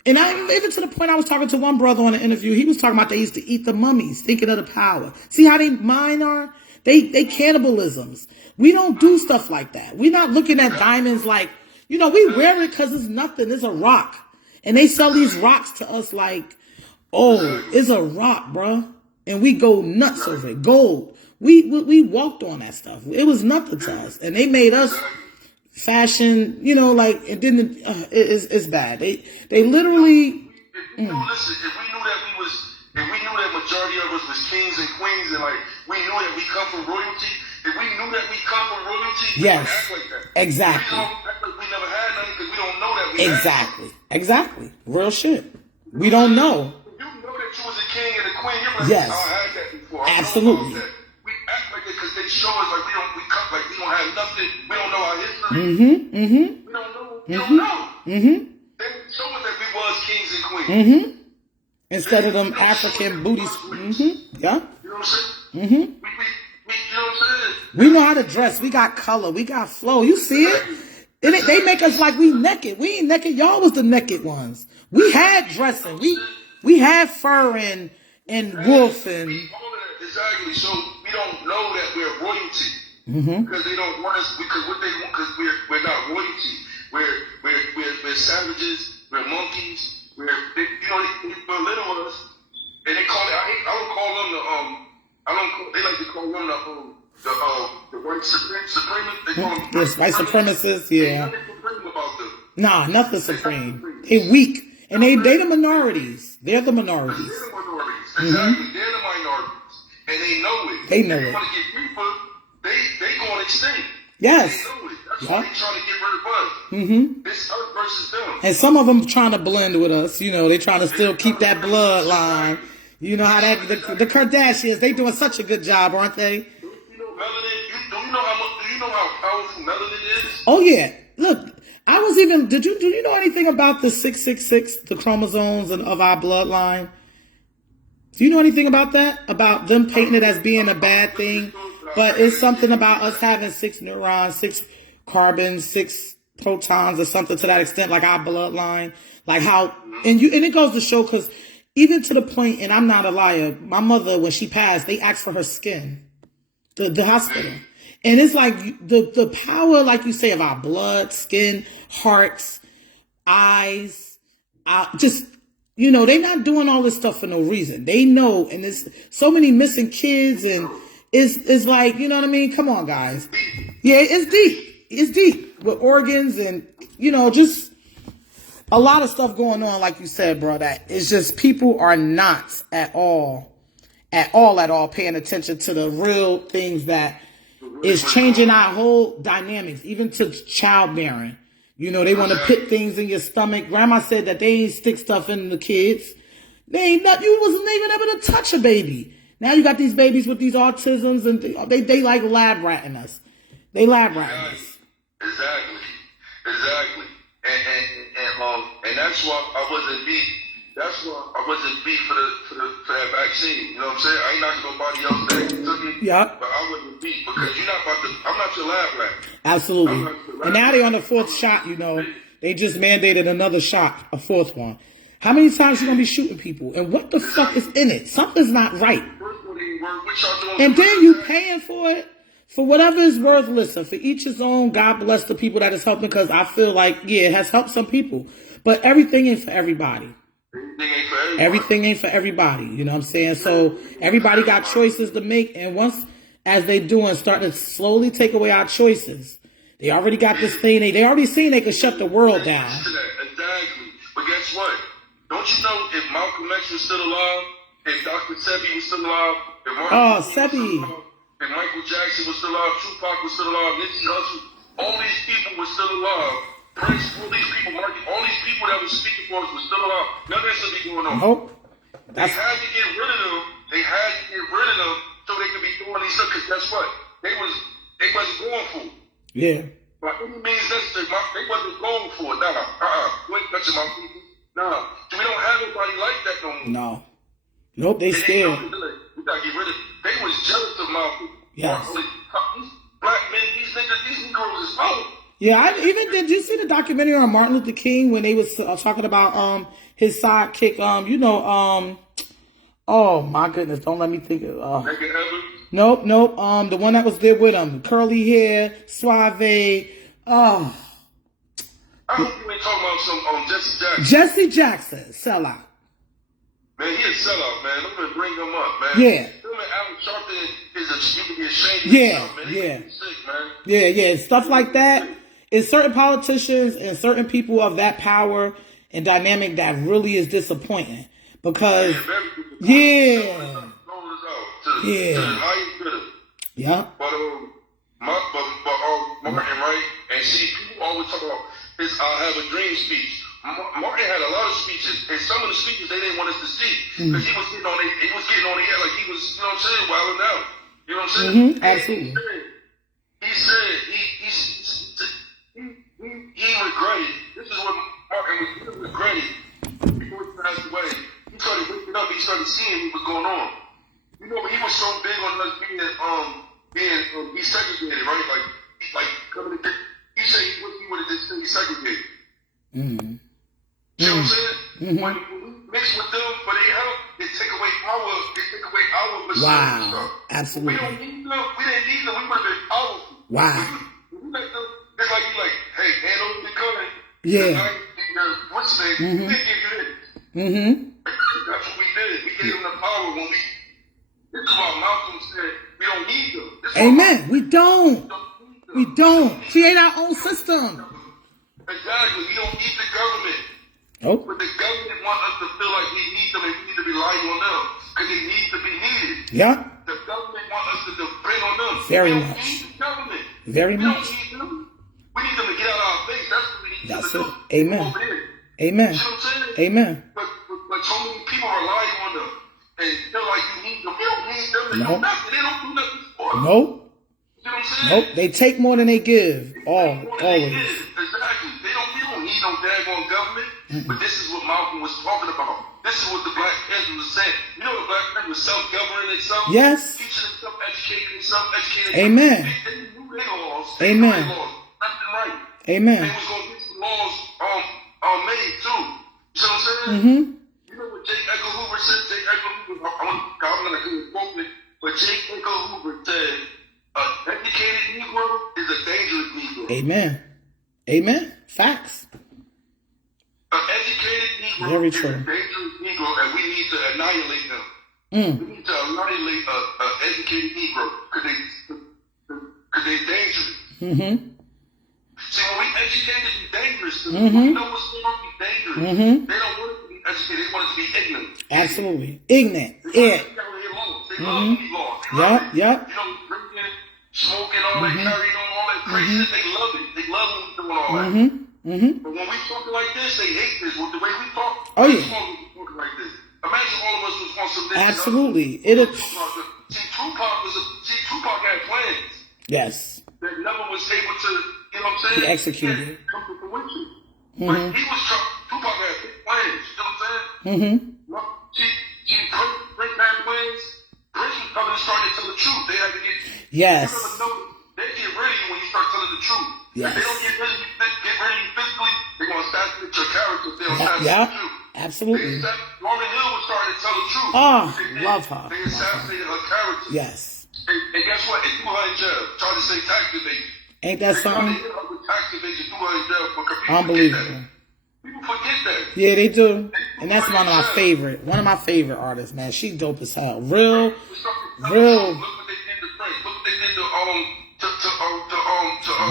And even to the point, I was talking to one brother on an interview. He was talking about they used to eat the mummies, thinking of the power. See how they mine are? They cannibalisms. We don't do stuff like that. We're not looking at diamonds like, we wear it because it's nothing. It's a rock. And they sell these rocks to us like, oh, it's a rock, bro. And we go nuts over it. Gold. We walked on that stuff. It was nothing to us. And they made us fashion, and then it's bad. They literally. Listen, if we knew that majority of us was kings and queens, and we knew that we come from royalty, if we knew that we come from royalty, we yes, don't act like that. Exactly. We don't act like we never had nothing because we don't know that we Exactly. Real shit. We don't know. If you know that you was a king and a queen, you're like, yes. I had that before. Absolutely. We act like it because they show us like we don't have nothing. We don't know our history. We don't know. We don't know. They show us that we was kings and queens. Instead of them African booties. Mm-hmm. Yeah. You know what I'm saying? Mm-hmm. We, you know what I'm saying? We know how to dress. We got color. We got flow. You see it? And they make us like we naked. We ain't naked. Y'all was the naked ones. We had dressing. We had fur and wolf and. Exactly. So we don't know that we're royalty. Mm-hmm. Because they don't want us. Because what they want. Because we're not royalty. We're savages. We're monkeys. They belittle us, and they call it. I don't call them the They like to call them the white supremacists. They call them yes, white supremacists. Yeah. Nothing supreme about them. Nah, nothing supreme. They weak, and they the minorities. They're the minorities. They're the minorities. Exactly. Mm-hmm. They're the minorities, and they know it. They know it. They want to get people. They going extinct. Yes. They know it. That's why they trying to get rid of us. Mm-hmm. This earth versus them. And some of them trying to blend with us. You know, they trying to still keep that bloodline. You know how that the Kardashians, they doing such a good job, aren't they? Do you know how powerful melanin is? Oh yeah. Look, I was even. Do you know anything about the 666, the chromosomes of our bloodline? Do you know anything about that? About them painting it as being a bad thing, but it's something about us having 6 neurons, 6 carbons, 6 protons, or something to that extent, like our bloodline, like how, and it goes to show, because even to the point, and I'm not a liar, my mother, when she passed, they asked for her skin, the hospital, and it's like the power, like you say, of our blood, skin, hearts, eyes, just, you know, they're not doing all this stuff for no reason. They know, and there's so many missing kids, and it's like, you know what I mean? Come on, guys. Yeah, it's deep. It's deep with organs and, you know, just a lot of stuff going on, like you said, bro, that it's just people are not at all paying attention to the real things that is changing our whole dynamics, even to childbearing. You know, they want to put things in your stomach. Grandma said that they ain't stick stuff in the kids. You wasn't even able to touch a baby. Now you got these babies with these autisms, and they like lab ratting us. They lab ratting us. Exactly. And that's why I wasn't beat. That's why I wasn't beat for that vaccine. You know what I'm saying? I ain't knocking nobody else that took it. Yeah. But I wasn't beat because I'm not your lab rat. Absolutely. And now they're on the 4th shot, you know. They just mandated another shot, a 4th one. How many times you gonna be shooting people? And what the fuck is in it? Something's not right. And then you paying for it? For whatever is worth, listen, for each his own, God bless the people that is helping, because I feel like, yeah, it has helped some people. But everything ain't for everybody. Everything ain't for everybody. You know what I'm saying? So everybody got choices to make. And once, as they doing, starting to slowly take away our choices, they already got this thing. They already seen they can shut the world down. Exactly. But guess what? Don't you know if Malcolm X was still alive, if Dr. Sebi was still alive, if Sebi. If Michael Jackson was still alive, Tupac was still alive, Nipsey Hussle, all these people were still alive. Prince, all these people that were speaking for us were still alive. None of this would be going on. Nope. They had to get rid of them. So they could be doing these stuff. Because guess what? They wasn't going for it. Yeah. By any means necessary, they wasn't going for it. You ain't touching my people. Nah. So we don't have nobody like that no more. No. Nope, they scared. We gotta get rid of. They was jealous of Malcolm. Yes. These black men, these niggas, these Negroes is old. Yeah, did you see the documentary on Martin Luther King when they was talking about his sidekick? Oh my goodness, don't let me think of. Nope. The one that was there with him, curly hair, suave. I hope you ain't talking about some Jesse Jackson. Jesse Jackson, sellout. Man, he a sellout, man. I'm gonna bring him up, man. Yeah. Him and Alan Sharpton you can be ashamed of yourself, man. Yeah. Sick, man. Yeah. Stuff like that. It's certain politicians and certain people of that power and dynamic that really is disappointing. Because, yeah. Yeah. But Martin, right? And see, people always talk about his "I Have a Dream" speech. Martin had a lot of speeches, and some of the speeches they didn't want us to see because he was getting on the air like he was, you know what I'm saying, wilding out. You know what I'm saying? Absolutely. He said he regretted. This is what Martin was regretted before he passed away. He started waking started seeing what was going on. You know, he was so big on us being desegregated, right? Like coming to, he said he would have just been desegregated. Mm-hmm. You know what I'm saying? Mm-hmm. When we mix with them for their help, they take away our percentage. Wow. Absolutely. We don't need them. We didn't need them. We would have been powerful. Wow. We let them, it's like you like, hey, hand over the gun. Yeah. What's the name? Mm-hmm. We didn't give you this. Mm-hmm. That's what we did. We gave them the power when we. This is why Malcolm said we don't need them. Amen. We don't. We don't. Create our own system. Exactly. We don't need the government. Oh. But the government wants us to feel like we need them and we need to rely on them. Because it needs to be needed. Yeah. The government wants us to depend on them. Very we don't much. need the government. Very we much. Don't need them. We need them to get out of our face. That's what we need That's them to it. do. Amen. Over there. Amen. You know what I'm saying? Amen. But so many people rely on them and feel like you need them. We don't need them. They do nothing. They don't do nothing for us. Nope. You know what I'm saying? Nope. They take more than they give. Always. Exactly. We don't need no daggone government. Mm-hmm. But this is what Malcolm was talking about. This is what the Black Panther was saying. You know the Black Panther was self-governing itself? Yes. Teaching itself, educating itself, educating Amen. They knew their laws. Amen. Nothing right. Amen. They was going to get some laws made too. You know what I'm saying? Mm-hmm. You know what J. Edgar Hoover said? J. Edgar Hoover, I'm not going to quote it, but J. Edgar Hoover said, an educated Negro is a dangerous Negro. Amen. Amen. Facts. An educated Negro Very is true. a dangerous Negro, and we need to annihilate them. We need to annihilate an educated Negro because they're dangerous. Mm-hmm. See, when we educate it, it's dangerous. We know what's going on, be dangerous. Mm-hmm. They don't want it to be educated. They want it to be ignorant. Absolutely. Ignorant. Yeah. They love these laws. Yep. You know, drinking, smoking, all that, carrying on, all that crazy shit. They love it. They love when we doing all that. Mm-hmm. But when we talking like this, they hate this. With the way we talk, oh yeah. Talking like this. Imagine all of us was on some this. Absolutely. It'll. Tupac had plans. Yes. That never was able to, you know what I'm saying? He executed. Come to fruition. But he was Tupac had big plans. You know what I'm saying? Prince had plans. Prince was coming and starting to tell the truth. They had to get. Yes. You never know. They get rid of you when you start telling the truth. Yes. If they don't get rid of you physically, they're going to assassinate your character if they don't assassinate you. Absolutely. Lauryn Hill was starting to tell the truth. Oh, love her. They assassinated her character. Yes. And guess what? They threw her in jail. Tried to say tax evasion. Ain't that something? They hit her with tax evasion, threw her in jail because people Unbelievable. forget that. People forget that. Yeah, they do. And that's one of my favorite artists, man. She's dope as hell. Real. Look what they did to Frank. Look what they did to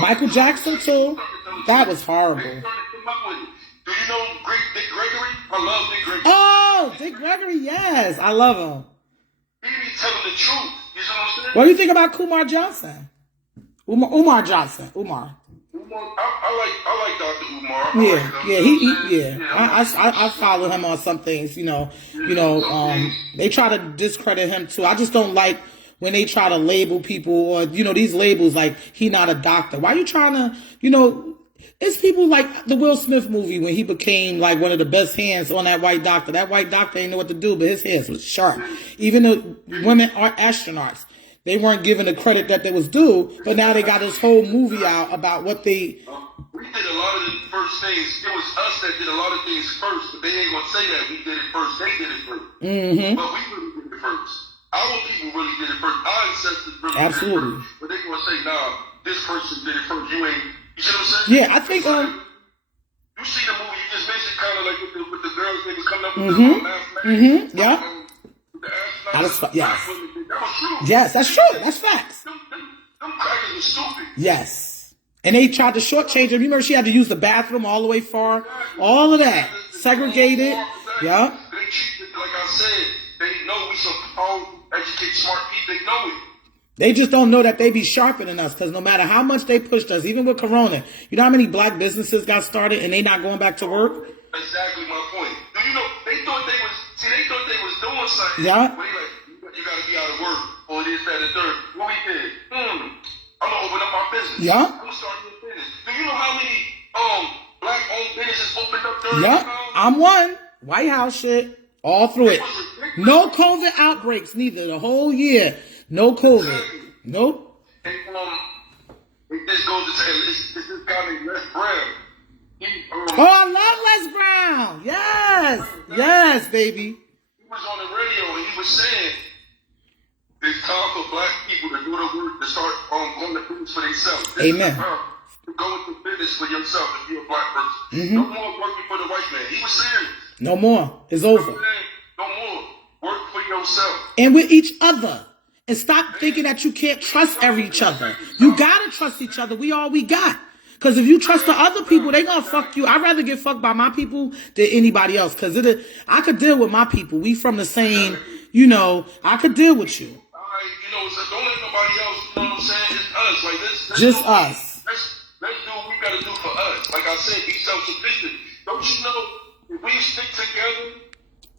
Michael Jackson too. That was horrible. Do you know Dick Gregory? I love Dick Gregory. Oh, Dick Gregory, yes. I love him. He be telling the truth. You know what I'm saying? What do you think about Kumar Johnson? Umar Johnson. Umar. I like Dr. Umar. I follow him on some things, they try to discredit him too. I just don't like when they try to label people or, these labels like he not a doctor. Why you trying to, it's people like the Will Smith movie when he became like one of the best hands on that white doctor. That white doctor ain't know what to do, but his hands was sharp. Even the women are astronauts. They weren't given the credit that they was due, but now they got this whole movie out about what they... We did a lot of the first things. It was us that did a lot of things first, but they ain't going to say that we did it first. They did it first. Mm-hmm. But we really did it first. Our people really did it first. Our ancestors really Absolutely. did it first. But they going to say, nah, this person did it first. You ain't... You see what I'm saying? Yeah, I think... you see the movie, you just mentioned kind of like with the girls, they was coming up with the mathematics. Yeah. Yes. That was true. Yes, that's true. That's facts. Them crackers are stupid. Yes. And they tried to shortchange her. Remember, she had to use the bathroom all the way far. All of that. Segregated. Yeah. They treat it, like I said, they know we some powerful, educated, smart people. They know it. They just don't know that they be sharper than us, because no matter how much they pushed us, even with Corona, you know how many black businesses got started and they not going back to work? Exactly my point. Do you know, they thought they was doing something. Yeah. But you got to be out of work, or this, that, and third. What we did? I'm going to open up my business. Yeah. I'm going to start a new business. Do you know how many black-owned businesses opened up during Yeah. I'm one. White House shit. All through it. It was No COVID outbreaks neither. The whole year. No COVID. Exactly. Nope. And it just goes to say, it's this guy named Les Brown. Oh, I love Les Brown. Yes. Yes, baby. He was on the radio and he was saying it's time for black people to go to work, to start going to business for themselves. Amen. To go into business for yourself if you're a black person. No more working for the white man. He was serious. No more. It's over. No more. Work for yourself. And with each other. And stop thinking that you can't trust each other. You gotta trust each other. We all we got. Because if you trust the other people, they gonna fuck you. I'd rather get fucked by my people than anybody else. Because I could deal with my people. We from the same, I could deal with you. All right, so don't let nobody else, you know what I'm saying? It's us. Like, let's just us. Let's do what we gotta do for us. Like I said, be self-sufficient. Don't you know, if we stick together,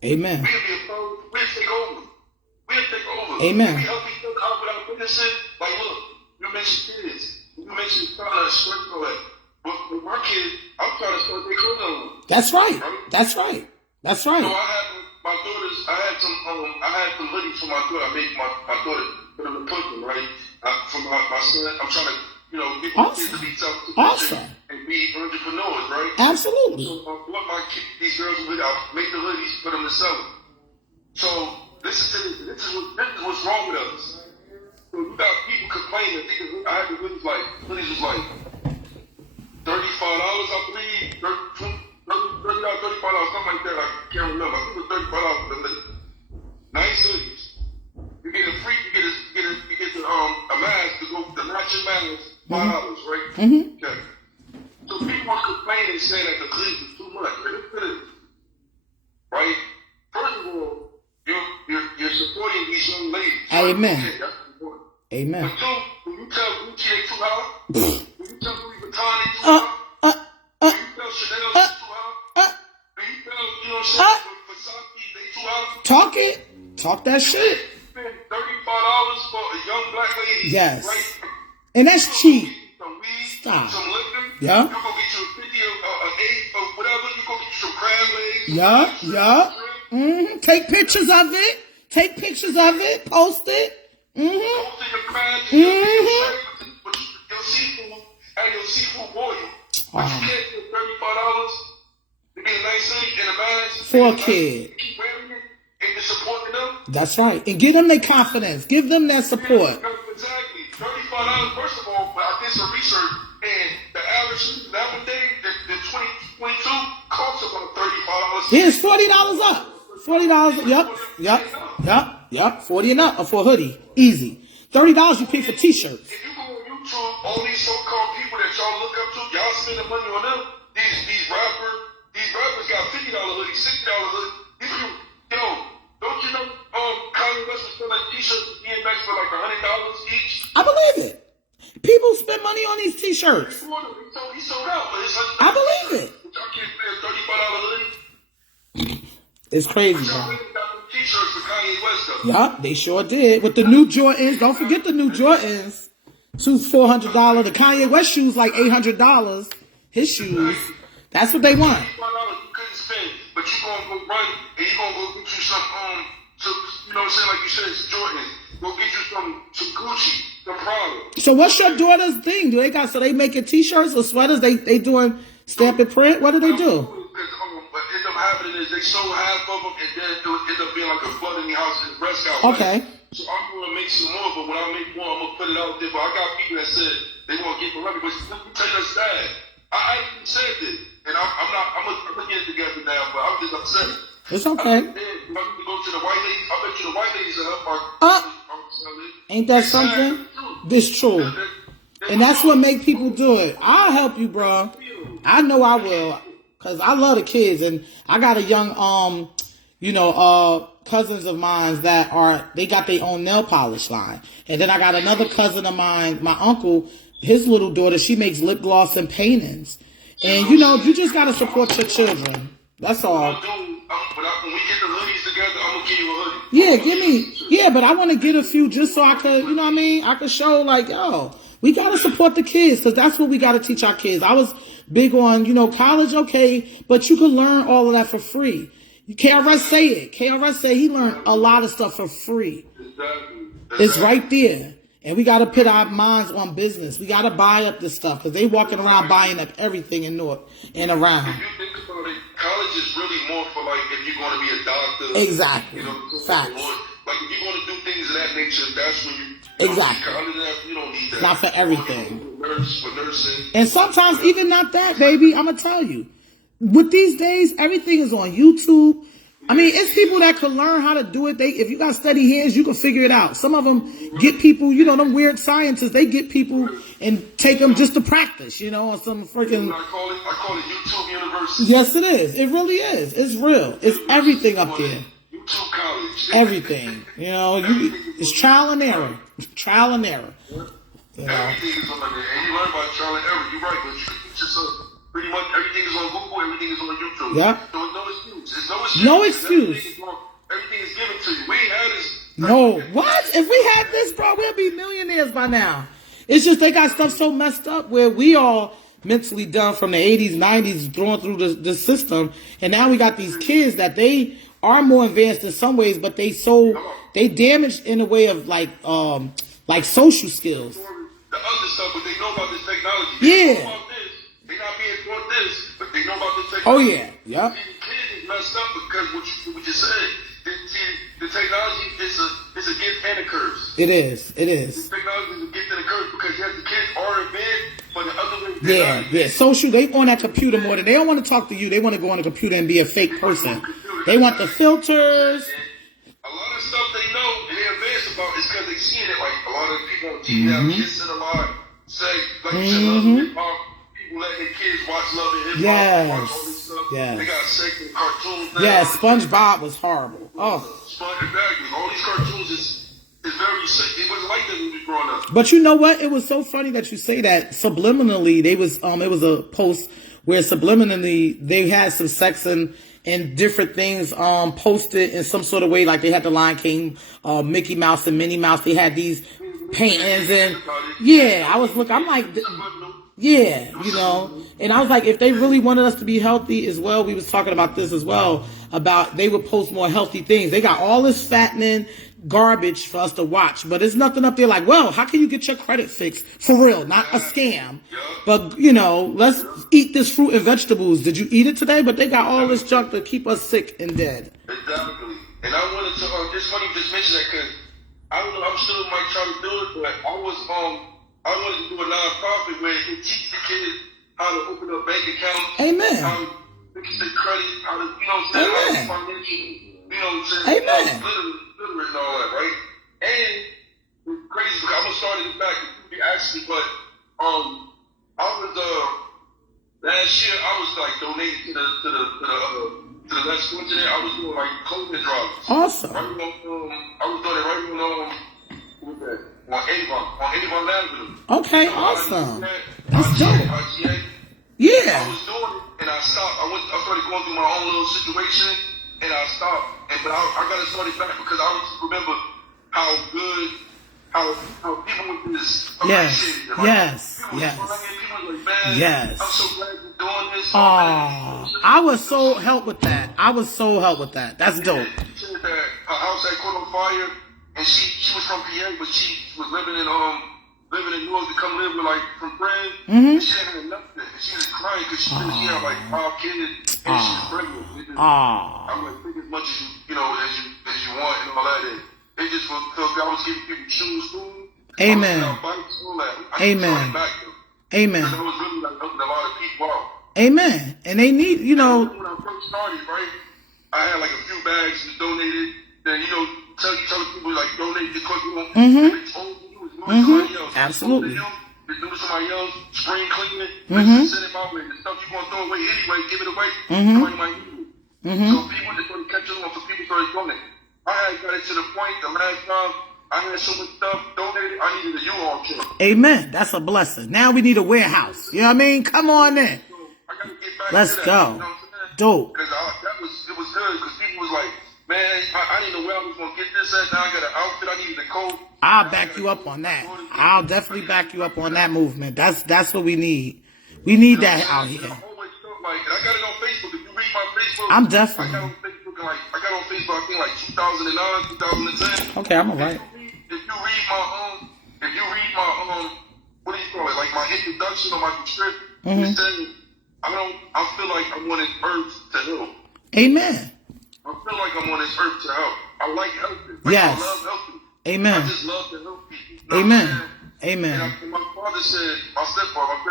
amen. We'll take over. We'll take over. Amen. We help each other out without witnessing. Like, look, you mentioned kids. You mentioned trying to start like, but with my kids, I'm trying to start their clothes on. That's right. That's right. That's right. So I had my daughters. I had some hoodies for my daughter. I made my daughter put them in Brooklyn, right? For my son, I'm trying to, get my kids to be self-sufficient and be entrepreneurs, right? Absolutely. So I bought these girls a hoodie. I made the hoodies for them to sell them. So this is what's wrong with us. So you got people complaining. I had the hoodies was like $35, I believe. $30, $35, something like that. I can't remember. I think it was $35 for the hoodie. Nice hoodies. You get a mask to go, the matching mask, $5, right? Mm-hmm. Okay. So people are complaining, saying that the hoodies is too much. Right? First of all, you're supporting these young ladies. Amen. Okay, that's important. Amen. But two, when you tell Gucci they too high, when you tell Louis Vuitton they too high, when you tell Chanel they too high, when you tell, Versace they too high. Talk it. Talk that shit. Spend $35 for a young black lady. Yes. Right? And that's cheap. Some weed, Stop. some liquor. Yeah. You go get you a 50 or an 8 or whatever. You go get you some crab legs. Yeah. Mm-hmm. Take pictures of it. Take pictures of it. Post it. Mm-hmm. Post your crabs. Mm-hmm. Your seafood and your seafood boil. But you can't get $35 to get a nice hoodie and a mask. For a kid. Keep wearing it and you're supporting them. That's right. And give them their confidence. Give them that support. Exactly. $35, first of all, but I did some research, and the average nowadays, the 2022 costs about $35. Yeah, it's $40 up. $40. Yep. 40 and up or for a hoodie. Easy. $30 you pay for t-shirts. If you go on YouTube, all these so-called people that y'all look up to, y'all spending money on them. These rappers got $50 hoodies, $60 hoodies. These people, don't you know, Keiron West was selling t-shirts DMX for like $100 each? I believe it. People spend money on these t-shirts. He sold out, but it's $100. I believe it. Y'all can't pay a $35 hoodie. It's crazy, Y'all bro. got t-shirts for Kanye West, though. Yup, they sure did. With the new Jordans. Don't forget the new Jordans. Shoes $400. The Kanye West shoes like $800. His shoes. That's what they want. $35 you couldn't spend, but you gonna go run and you gonna go get you some you know what I'm saying, like you said, it's Jordan. Go get you some Gucci, some Prada. So what's your daughter's thing? So they making t-shirts or sweaters? They doing stamp and print? What do they do? What end up happening is they sold half of them, and then it would end up being like a flood in the house and breast out. Okay. So I'm gonna make some more, but when I make more, I'm gonna put it out there. But I got people that said they want to get the record, but let me tell you that's bad. I actually said this, and I'm gonna get it together now, but I'm just upset. It's okay. I need to go to the white ladies. I bet you the white ladies will help Ain't that something? This true. And that's what make people do it. I'll help you, bro. I know I will. Cause I love the kids, and I got a young, cousins of mine they got their own nail polish line. And then I got another cousin of mine, my uncle, his little daughter, she makes lip gloss and paintings. And you just gotta support your children. That's all. When we get the hoodies together, I'm gonna give you a hoodie. Yeah, but I want to get a few just so I could, you know what I mean? I could show like, we got to support the kids because that's what we got to teach our kids. I was big on, college, okay, but you can learn all of that for free. KRS say it. KRS say he learned a lot of stuff for free. Exactly. It's right there. And we got to put our minds on business. We got to buy up this stuff because they walking around buying up everything in North and around. If you think about it, college is really more for like if you're going to be a doctor. Exactly. You know, Facts. like if you're going to do things of that nature, that's when you. Exactly. Other than that, you don't need that. Not for everything. For nursing. And sometimes even not that, baby. I'm going to tell you. With these days, everything is on YouTube. I mean, it's people that can learn how to do it. If you got steady hands, you can figure it out. Some of them get people, you know, them weird scientists, they get people and take them just to practice, you know, on some freaking... I call it YouTube University. Yes, it is. It really is. It's real. It's everything up there. YouTube college. Everything. You know, it's trial and error. Trial and error. You know? Everything is on there. And you learn about trial and error. You're right, but you can teach yourself. Pretty much everything is on Google, everything is on YouTube. Yeah. So it's no excuse. It's no excuse. No excuse. Everything is given to you. We ain't had this. No. What? If we had this, bro, we'll be millionaires by now. It's just they got stuff so messed up where we all mentally done from the 80s, 90s, throwing through the system. And now we got these kids that they are more advanced in some ways, but they damaged in a way of like social skills. The other stuff, but they know about this technology. Yeah. They know about this. They not being taught this, but they know about this technology. Oh yeah, yep. The kids is messed up because what you said. The technology is a gift and a curse. It is. It is. The technology is a gift and a curse because yes, the kids are advanced, but the other way. Yeah. Social. They on that computer more than they don't want to talk to you. They want to go on the computer and be a fake person. They want the filters. A lot of stuff they know and they're advanced about is because they seen it. Like a lot of people on TV have kissing a lot, sex, like you said, love and hip hop. People letting their kids watch love and hip hop, watch all this stuff. Yes. They got sex and cartoons. Yeah, SpongeBob was horrible. Oh. Exactly. All these cartoons is very sick. It wasn't like that when we growing up. But you know what? It was so funny that you say that. Subliminally, it was a post where subliminally they had some sex and different things posted in some sort of way, like they had the Lion King, Mickey Mouse and Minnie Mouse. They had these paintings and I was looking. I'm like, yeah, you know. And I was like, if they really wanted us to be healthy as well, we was talking about this as well, about they would post more healthy things. They got all this fattening garbage for us to watch, but there's nothing up there like, well, how can you get your credit fixed? For real, not a scam. But, you know, let's eat this fruit and vegetables. Did you eat it today? But they got all this junk to keep us sick and dead. Exactly. And I wanted to, it's funny you just mentioned that because I don't know, I'm sure might try to do it, but I wanted to do a nonprofit where it can teach the kids how to open up bank accounts. Amen. How to fix their credit, how to, you know what I'm saying? How to financial, you know what I'm saying? Amen. Literate and all that, right? And it's crazy because I'm going to start it back actually, but I was, last year I was like donating to the less fortunate. I was doing like clothing drops. Awesome. I was doing it right on Avon Avenue. Okay, awesome. That's dope. Yeah. I was doing it and I stopped. I started going through my own little situation and I stopped. But I got to start it back because I just remember how good, how people with this appreciated it. Yes. People was like, man, yes. I'm so glad you're doing this. I was so helped with that. That's dope. She said that her house had caught on fire and she was from PA, but she was living in New York to come live with like some friends. And she didn't have nothing. And she was crying because she had like 5 kids and she was pregnant. I'm like, think as much as you know as you want and all that. And they just felt I was giving people shoes, food. Amen. Amen. Amen. That was really like helping a lot of people out. Amen. And they need, you know. When I first started, right, I had like a few bags donated. Then tell people like donate because you want. Absolutely. Do somebody else, spring cleaning, send it my way. The stuff you're going to throw away anyway, give it away. Somebody might need it. So people just started catching on, so people started donating. I had got it to the point the last time I had so much stuff donated, I needed a U-Haul truck. Amen. That's a blessing. Now we need a warehouse. You know what I mean? Come on in. So I got to get back Let's to that, go. You know what I'm saying? Dope. Because it was good because people was like, man, I didn't know where I was going to get this at. Now I got an outfit. I needed a coat. I'll back you up on that. I'll definitely back you up on that movement. That's what we need. We need that out here. I got it on Facebook. If you read my Facebook, I'm definitely. I got it on Facebook. like, I got on Facebook, I think like 2009, 2010. Okay, I'm alright. If you read my, what do you call it? Like my introduction or my script, it says, I feel like I'm on this earth to help. Amen. I feel like I'm on this earth to help. I like helping. Like, Yes. I love helping. Amen. I just love to help people. You know Amen. what I'm saying? Amen. And my father said, my stepfather, I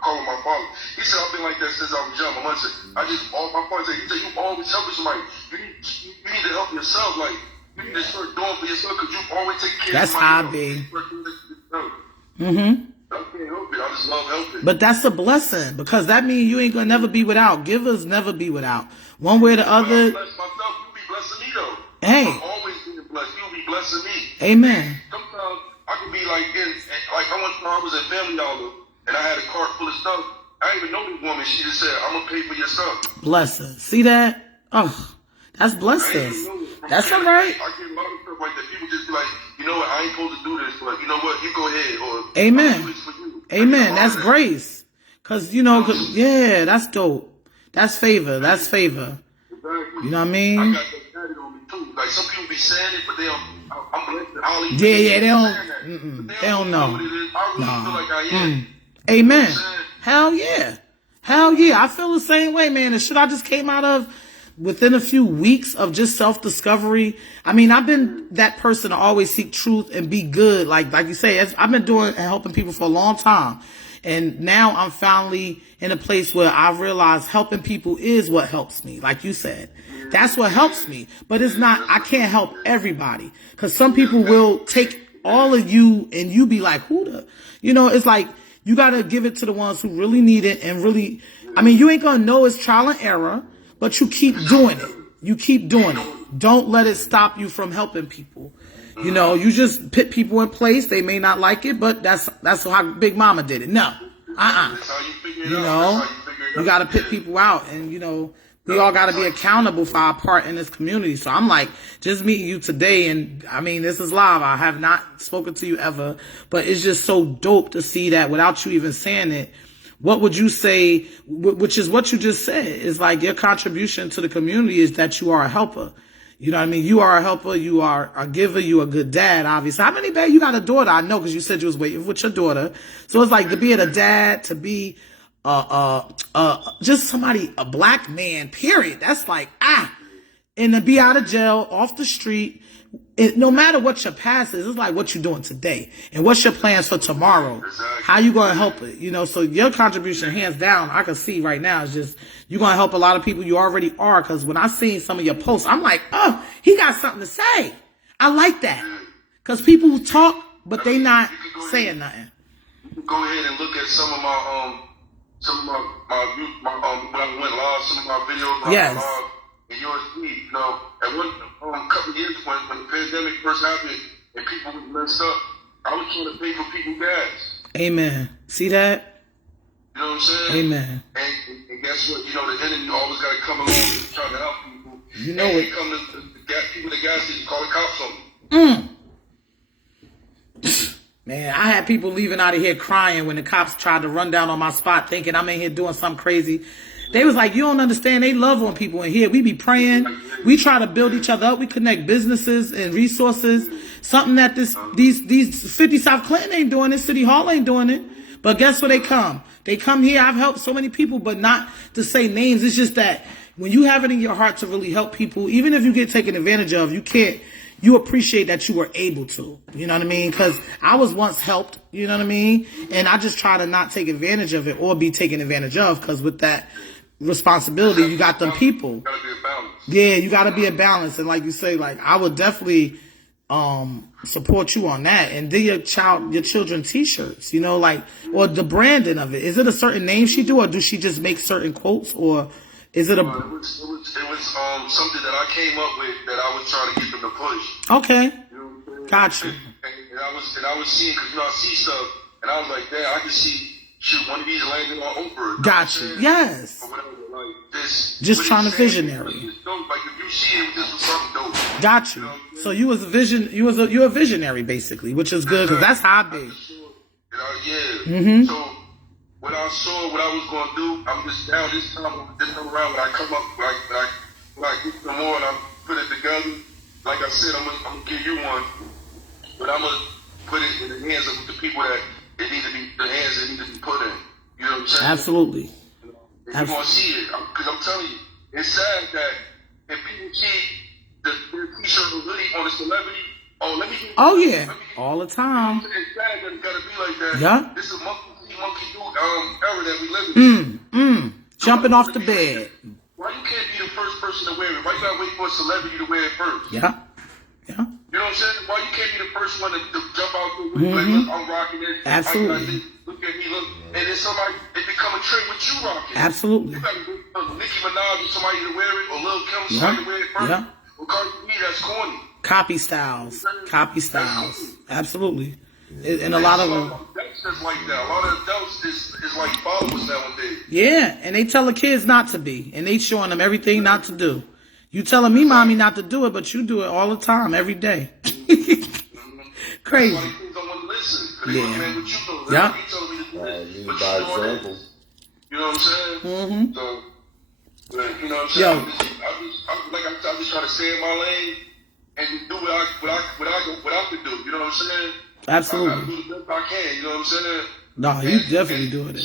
call him my father. He said, I've been like that since I was young. My mother said, my father said, you always helping somebody. You need to help yourself. Like, you need to start doing for yourself because you always take care That's of how I somebody be. else. I can't help it. I just love helping. But that's a blessing because that means you ain't gonna never be without. Givers never be without. One way or the other. When I bless myself, you be blessing me though. Hey. I'm always being blessed. You be blessing me. Amen. Sometimes I could be like I was at Family Dollar and I had a cart full of stuff. I didn't even know this woman. She just said, "I'm gonna pay for your stuff." Blessing. See that? Oh, that's blessings. That's all right. I get a lot of stuff like that. People just be like, you know what? I ain't supposed to do this, but you know what? You go ahead. Or Amen. I'll do this for you. Amen. That's grace. Cause yeah, that's dope. That's favor. That's favor. Exactly. You know what I mean? I got that tatted on me too. Like some people be saying it, but they don't. I'm blessed. Yeah, they don't know. What it is. I really feel like I am. Amen. Hell yeah. Hell yeah. I feel the same way, man. The shit I just came out of within a few weeks of just self-discovery. I mean, I've been that person to always seek truth and be good. Like you say, I've been doing and helping people for a long time. And now I'm finally in a place where I realize helping people is what helps me. Like you said, that's what helps me. But it's not, I can't help everybody. Cause some people will take all of you and you be like, it's like, you got to give it to the ones who really need it and really, I mean, you ain't going to know it's trial and error, but you keep doing it. You keep doing it. Don't let it stop you from helping people. You just put people in place. They may not like it, but that's how Big Mama did it. No. That's how you figure it out. You got to put people out and, we all got to be accountable for our part in this community. So I'm like, just meeting you today. And I mean, this is live. I have not spoken to you ever, but it's just so dope to see that without you even saying it. What would you say, which is what you just said, is like your contribution to the community is that you are a helper. You know what I mean? You are a helper. You are a giver. You are a good dad, obviously. How many babies? You got a daughter, I know, because you said you was waiting with your daughter. So it's like to be a dad, to be just somebody, a black man, period. That's like, and to be out of jail, off the street. No matter what your past is, it's like what you're doing today and what's your plans for tomorrow. How you going to help it? So your contribution, hands down, I can see right now is just you're going to help a lot of people. You already are, because when I seen some of your posts, I'm like, oh, he got something to say. I like that, because people talk, but they not saying nothing. Go ahead and look at some of my when I went live, some of my videos. Yes. And yours, at one couple of years when the pandemic first happened and people were messed up, I was trying to pay for people's gas. Amen. See that? You know what I'm saying? Amen. And guess what? The enemy always got to come along and try to help people. You know and it. They come to people at the gas station, call the cops on them. Man, I had people leaving out of here crying when the cops tried to run down on my spot thinking I'm in here doing something crazy. They was like, you don't understand. They love on people in here. We be praying. We try to build each other up. We connect businesses and resources. Something that these 50 South Clinton ain't doing it. City Hall ain't doing it. But guess where they come? They come here. I've helped so many people, but not to say names. It's just that when you have it in your heart to really help people, even if you get taken advantage of, you appreciate that you were able to, you know what I mean? Because I was once helped, you know what I mean? And I just try to not take advantage of it or be taken advantage of, because with that responsibility, you got them people. Gotta be a balance. Yeah, you got to be a balance. And like you say, like, I would definitely support you on that. And do your children t-shirts, or the branding of it. Is it a certain name she do, or do she just make certain quotes, or is it a... It was something that I came up with that I was trying to get them to push. Okay. Got you. And I was seeing, because I see stuff, and I was like, damn, I can see one of these landing on Oprah. Got you. Yes. Or whatever, like this. Just trying to visionary. Like, if you see it, this was something dope. Got you. So you was a vision. You're a visionary basically, which is good, because that's how I be. Yeah. So when I saw what I was gonna do, I'm just now this time around when I come up, when I get some more and I said, I'm gonna give you one, but I'm gonna put it in the hands of the people that it need to be, the hands that need to be put in. You know what I'm saying? Absolutely. If you want to see it, because I'm telling you, it's sad that if people see the t-shirt or hoodie on a celebrity, oh yeah, all the time. It's sad that it gotta be like that. Yeah. This is a monkey do era that we live in. Jumping off the bed. Why you can't be the first person to wear it? Why you gotta wait for a celebrity to wear it first? Yeah. You know what I'm saying? Why you can't be the first one to jump out there like, look, I'm rocking it. Absolutely. Look at me, look. And then somebody, it become a trend with you rocking. Absolutely. You gotta wait Nicki Minaj or somebody to wear it, or Lil Kim somebody to wear it first. Yeah. Or Cardi B, that's corny. Copy styles. Absolutely. And a lot of them. That's just like that. A lot of adults is like followers nowadays. Yeah, and they tell the kids not to be, and they showing them everything not to do. You telling me, mommy, not to do it, but you do it all the time, every day. Crazy. That's why they don't want to listen. Yeah. Yeah. You by example. You know what I'm saying? So, you know what I'm saying? I just try to stay in my lane and do what I can do. You know what I'm saying? Absolutely. I do the best I can. You know what I'm saying? No, you definitely doing it.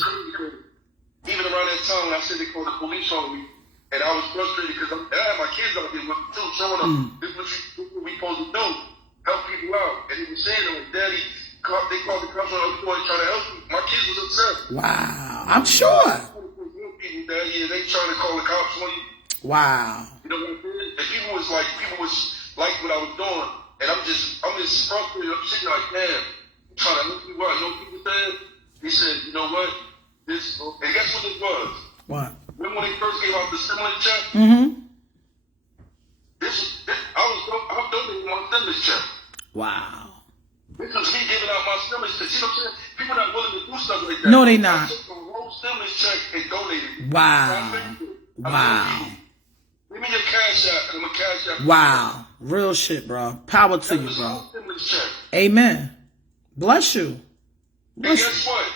Even around that time when I said they called the police on me, and I was frustrated because I had my kids out there with me too, showing them this is what we supposed to do, help people out. And they were saying, Daddy, they called the cops on us trying to help me. My kids was upset. Wow, I'm sure. Yeah, they trying to call the cops on you. Wow. You know what I'm saying? And people was like what I was doing, and I'm just frustrated. I'm sitting like, damn, I'm trying to help you out. You know what people said? He said, you know what? And guess what it was? What? Remember when they first gave out the stimulus check? I was donating my stimulus check. Wow. This was me giving out my stimulus check. See what I'm saying? People not willing to do stuff like that. No, they not. I took the whole stimulus check and donated it. Wow. Wow. Give me your cash app, and I'm a cash app. Wow. Real shit, bro. Power to you, bro. Stimulus check. Amen. Bless you. And guess what?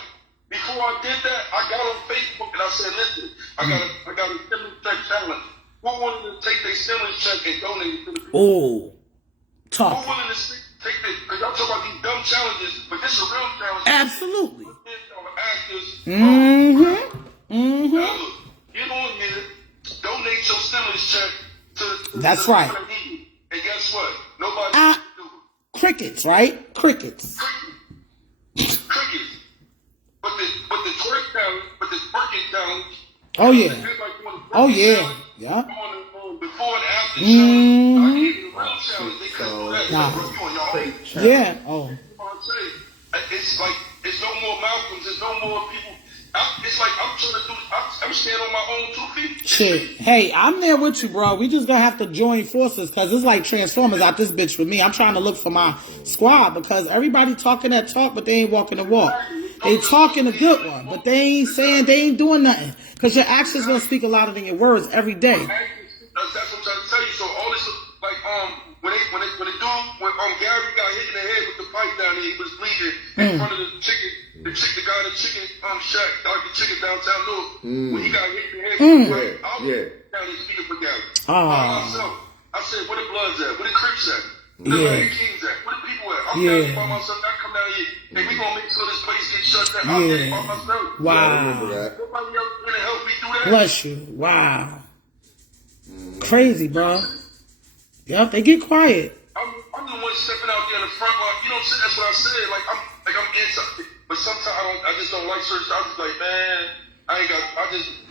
Before I did that, I got on Facebook and I said, listen, I got a stimulus check challenge. Who wanted to take their stimulus check and donate it to the people? Oh. Talk. Who willing to take this? Because y'all talk about these dumb challenges, but this is a real challenge. Absolutely. Actors. Get on here, donate your stimulus check to That's the right. people that need it. And guess what? Nobody can do it. Crickets, right? Crickets. Crickets. But the twerk talent, but the twerking talent. Oh yeah. Oh yeah. Yeah. Before and after challenge, I gave you the real challenge. They couldn't do that. Nah. You on your own. Yeah. Oh. It's like it's no more Malcolms. There's no more people. It's like I'm trying to do. I'm standing on my own 2 feet. Shit. Hey, I'm there with you, bro. We just gonna have to join forces because it's like Transformers out this bitch with me. I'm trying to look for my squad because everybody talking that talk, but they ain't walking the walk. They talking a good one, but they ain't saying, they ain't doing nothing. Because your actions gonna speak a louder than your words every day. That's what I'm trying to tell you. So all this, like, when Gary got hit in the head with the pipe down there, he was bleeding in front of the guy in the chicken shack, Dr. Chicken downtown North. When he got hit in the head with the pipe, I was down there speaking for Gary. I said, where the Bloods at? Where the Crips at? Where the Kings at? Where the people at? I'm down here by myself. I come down here and we gonna make sure this place gets shut down. I'm there by myself. Wow. Nobody else gonna help me do that. Bless you. Wow. Crazy, bro. Yep, they get quiet. I'm the one stepping out there in the front line. You know what I'm saying? That's what I said. I'm anti. But sometimes I just don't like certain stuff. I just like, man,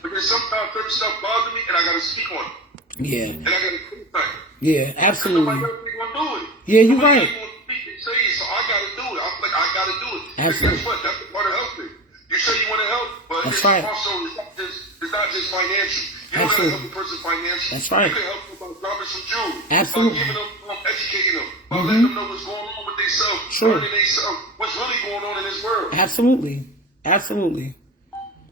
because sometimes certain stuff bothers me and I gotta speak on it. Yeah. And I gotta say something. Yeah, absolutely. Nobody else ain't gonna do it. Yeah, you're right. Nobody else gonna speak and say it, so I gotta do it. I'm like, I gotta do it. Absolutely. Guess what? That's the part of helping. You say you want to help, but That's it's right. also it's not just financial. You don't gotta help a person financially. That's right. You can help them by dropping some jewelry. Absolutely. By giving them, educating them. By letting them know what's going on with themselves. Sure. Learning themselves. What's really going on in this world. Absolutely. Absolutely.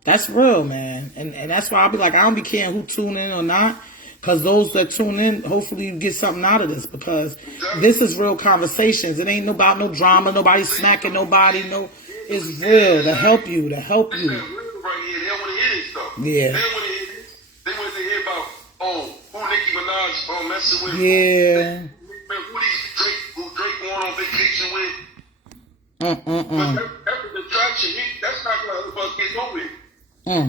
That's real, man. And that's why I'll be like, I don't be caring who tune in or not. Because those that tune in, hopefully you get something out of this. Because this is real conversations. It ain't about no drama. Nobody smacking nobody. No, it's real to help you. To help you. Right here, they don't want to hear this stuff. Yeah. They don't want to hear this. They want to hear about, who Nicki Minaj messing with. Yeah. who Drake went on vacation with. But that's an attraction. That's not going to help us get nowhere.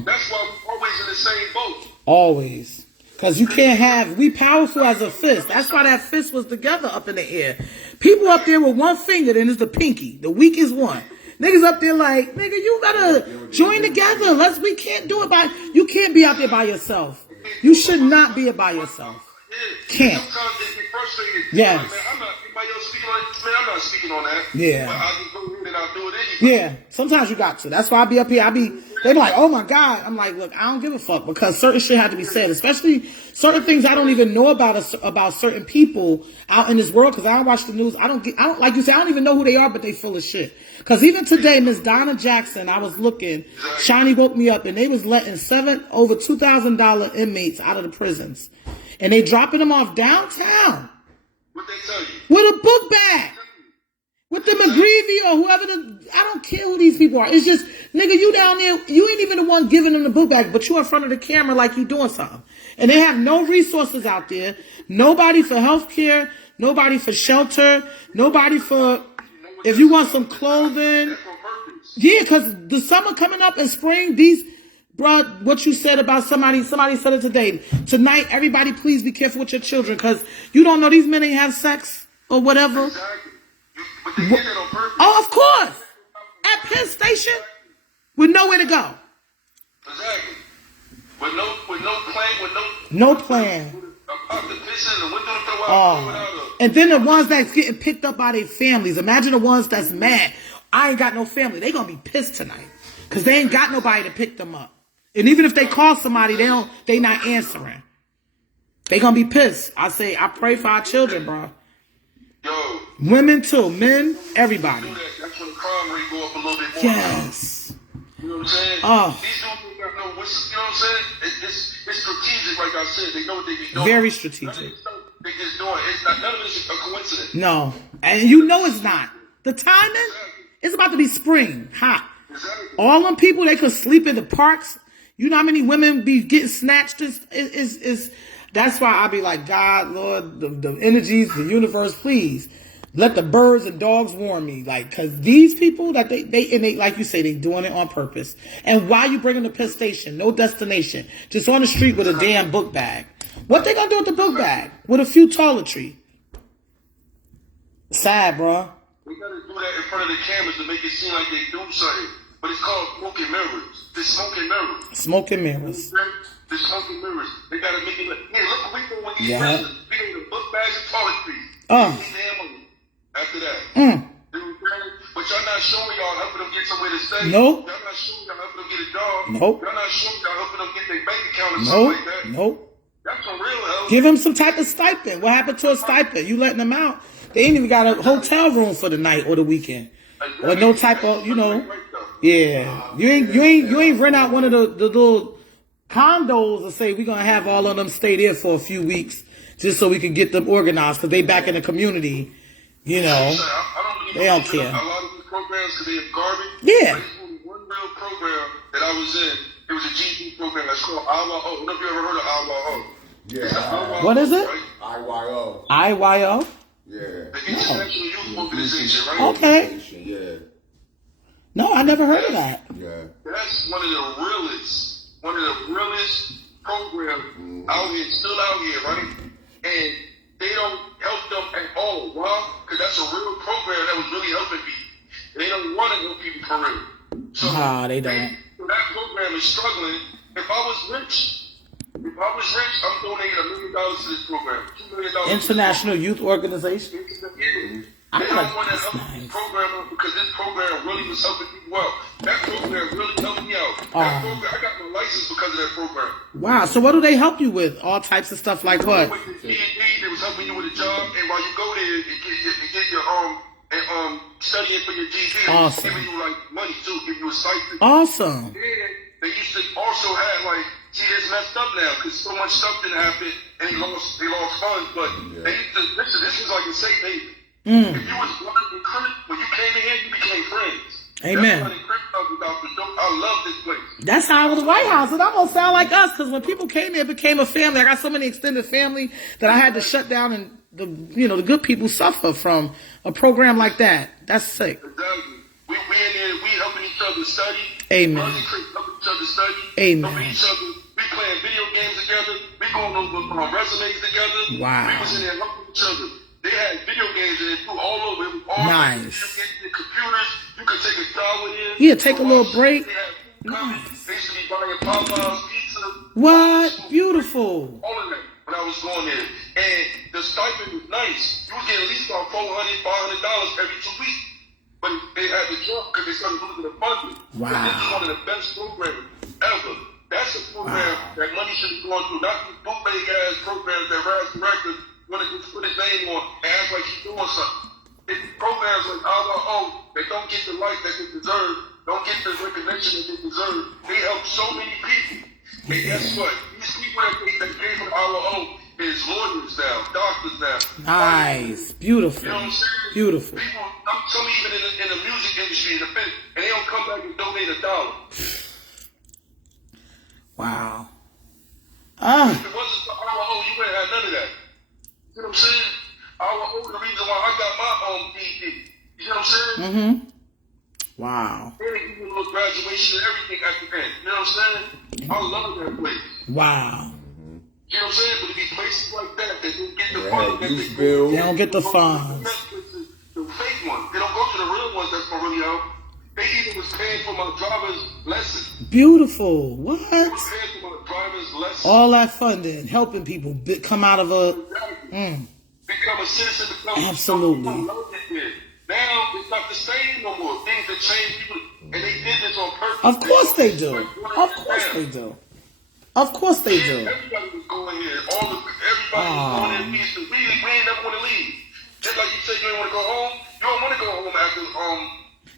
That's why we're always in the same boat. Always. Because you can't have, we powerful as a fist. That's why that fist was together up in the air. People up there with one finger, then it's the pinky, the weakest one. Niggas up there like, nigga, you gotta join together. We can't do it you can't be out there by yourself. You should not be by yourself. Can't. Sometimes they get frustrated. Yes. Like, man, anybody else speaking on it? Man, I'm not speaking on that. Yeah. But I just go ahead and I'll do it anyway. Yeah. Sometimes you got to. That's why I be up here. They be like, oh my God. I'm like, look, I don't give a fuck because certain shit had to be said, especially certain things I don't even know about certain people out in this world because I don't watch the news. I don't like you say, I don't even know who they are, but they full of shit. Because even today, Miss Donna Jackson, I was looking, Shani woke me up and they was letting over $2,000 inmates out of the prisons. And they dropping them off downtown. What they tell you? With a book bag. With the McGreevy or whoever I don't care who these people are. It's just, nigga, you down there, you ain't even the one giving them the book bag, but you in front of the camera like you doing something. And they have no resources out there. Nobody for health care. Nobody for shelter. Nobody for, if you want some clothing. Yeah, because the summer coming up in spring, bro, what you said about somebody said it today. Tonight, everybody please be careful with your children because you don't know these men ain't have sex or whatever. Exactly. But they did it on purpose. Oh, of course. At Penn Station with nowhere to go. Exactly. With no plan, no plan. And then the ones that's getting picked up by their families. Imagine the ones that's mad. I ain't got no family. They gonna be pissed tonight because they ain't got nobody to pick them up. And even if they call somebody, they not answering. They gonna be pissed. I pray for our children, bro. Yo. Women too, men, everybody. That's when the crime rate go up a little bit more. Yes. You know what I'm saying? Oh. These dudes ain't got no wishes. You know what I'm saying? It's strategic, like I said. They know what they be doing. Very strategic. They just doing it. None of this is a coincidence. No, and you know it's not. The timing, it's about to be spring, hot. Exactly. All them people, they could sleep in the parks. You know how many women be getting snatched? That's why I be like, God, Lord, the energies, the universe, please let the birds and dogs warn me. Like, cause these people that they like you say, they doing it on purpose. And why you bring them to Penn Station? No destination. Just on the street with a damn book bag. What they gonna do with the book bag? With a few toiletry. Sad, bro. We gotta do that in front of the cameras to make it seem like they do something. But it's called smoke and mirrors. The smoke and mirrors. Smoke and mirrors. The smoke and mirrors. They gotta make it look. Hey, look what we do when these prisons. We do the book bags and toiletries. After that. But y'all not showing y'all helping them get somewhere to stay. Nope. Y'all not showing y'all helping them get a job. Nope. Y'all not showing y'all helping them get their bank account or something like that. Nope. That's some real help. Give him some type of stipend. What happened to a stipend? You letting them out? They ain't even got a hotel room for the night or the weekend. Or no type of, yeah. You ain't rent out one of the little condos and say we're gonna have all of them stay there for a few weeks just so we can get them organized because they back in the community. You know, they don't care. A lot of these programs because they have garbage. Yeah. But there's only one real program that I was in. It was a GD program that's called IYO. I don't know if you ever heard of IYO. Yeah. What is it? Right? IYO. IYO? Yeah. The International Youth Organization, right? Okay. Yeah. No, I never heard of that. Yeah. That's one of the realest programs out here, still out here, right? And they don't help them at all. Why? Because that's a real program that was really helping people. They don't want to help people for real. So they don't. So that program is struggling. If I was rich, I'm donating $1 million to this program. $2 million. International Youth Organization? They don't want to help this program because this program really was helping people out. That program really helped me out. That program, I got my license because of that program. Wow. So what do they help you with? All types of stuff like what? With the GED, they was helping you with a job, and while you go there and get your studying for your GED, awesome. giving you like money too, give you a stipend. Awesome. And they used to also have like, see, it's messed up now because so much stuff didn't happen, and they lost funds. But they used to listen. This was like a safe haven. If you was blind and crip, when you came in here, you became friends. Amen. I love this place. That's how it was Whyte House. It almost sound like us because when people came here, it became a family. I got so many extended family that I had to shut down and the good people suffer from a program like that. That's sick. Exactly. We in there, we helping each other study. Amen. Helping each other study. Amen. Helping each other. We playing video games together. We going over resumes together. Wow. We was in there helping each other. They had video games in it too, all over. It was all nice. Video games, the computers. You could take a shower in. Yeah, take a little break. Nice. They used to be buying Popeyes, pizza. What? Beautiful. All of that when I was going there. And the stipend was nice. You was getting at least about $400, $500 every 2 weeks. But they had to drop because they started losing the funding. Wow. And this is one of the best programs ever. That's a program that money should be going through. Not these bootleg ass programs that Raz Director want to put his name on and act like he's doing something. It's programs like our they don't get the life that they deserve, don't get the recognition that they deserve. They help so many people. And guess what? These people that came from our is lawyers now, doctors now. Nice. Beautiful. You know what I'm saying? Beautiful. People, some even in the music industry, and they don't come back and donate $1. Wow. If it wasn't for our you wouldn't have none of that. You know what I'm saying? Our the reason why I got my own DD. You know what I'm saying? Mm-hmm. Wow. And they give you a little graduation and everything at the end. You know what I'm saying? I love that place. Wow. You know what I'm saying? But it be places like that that don't get the fun. They don't get the funds. The fake ones. They don't go to the real ones that's gonna really help. They even was paying for my driver's lesson. Beautiful. What? They was paying for my driver's lesson. All that funding, helping people come out of a... Become a citizen. Absolutely. Now it's not the same no more. Things have changed. People, and they did this on purpose. Of course they do. Of course they do. Of course they do. Everybody was going here. Everybody was going in peace. We ain't never want to leave. Just like you said, you ain't want to go home. You don't want to go home after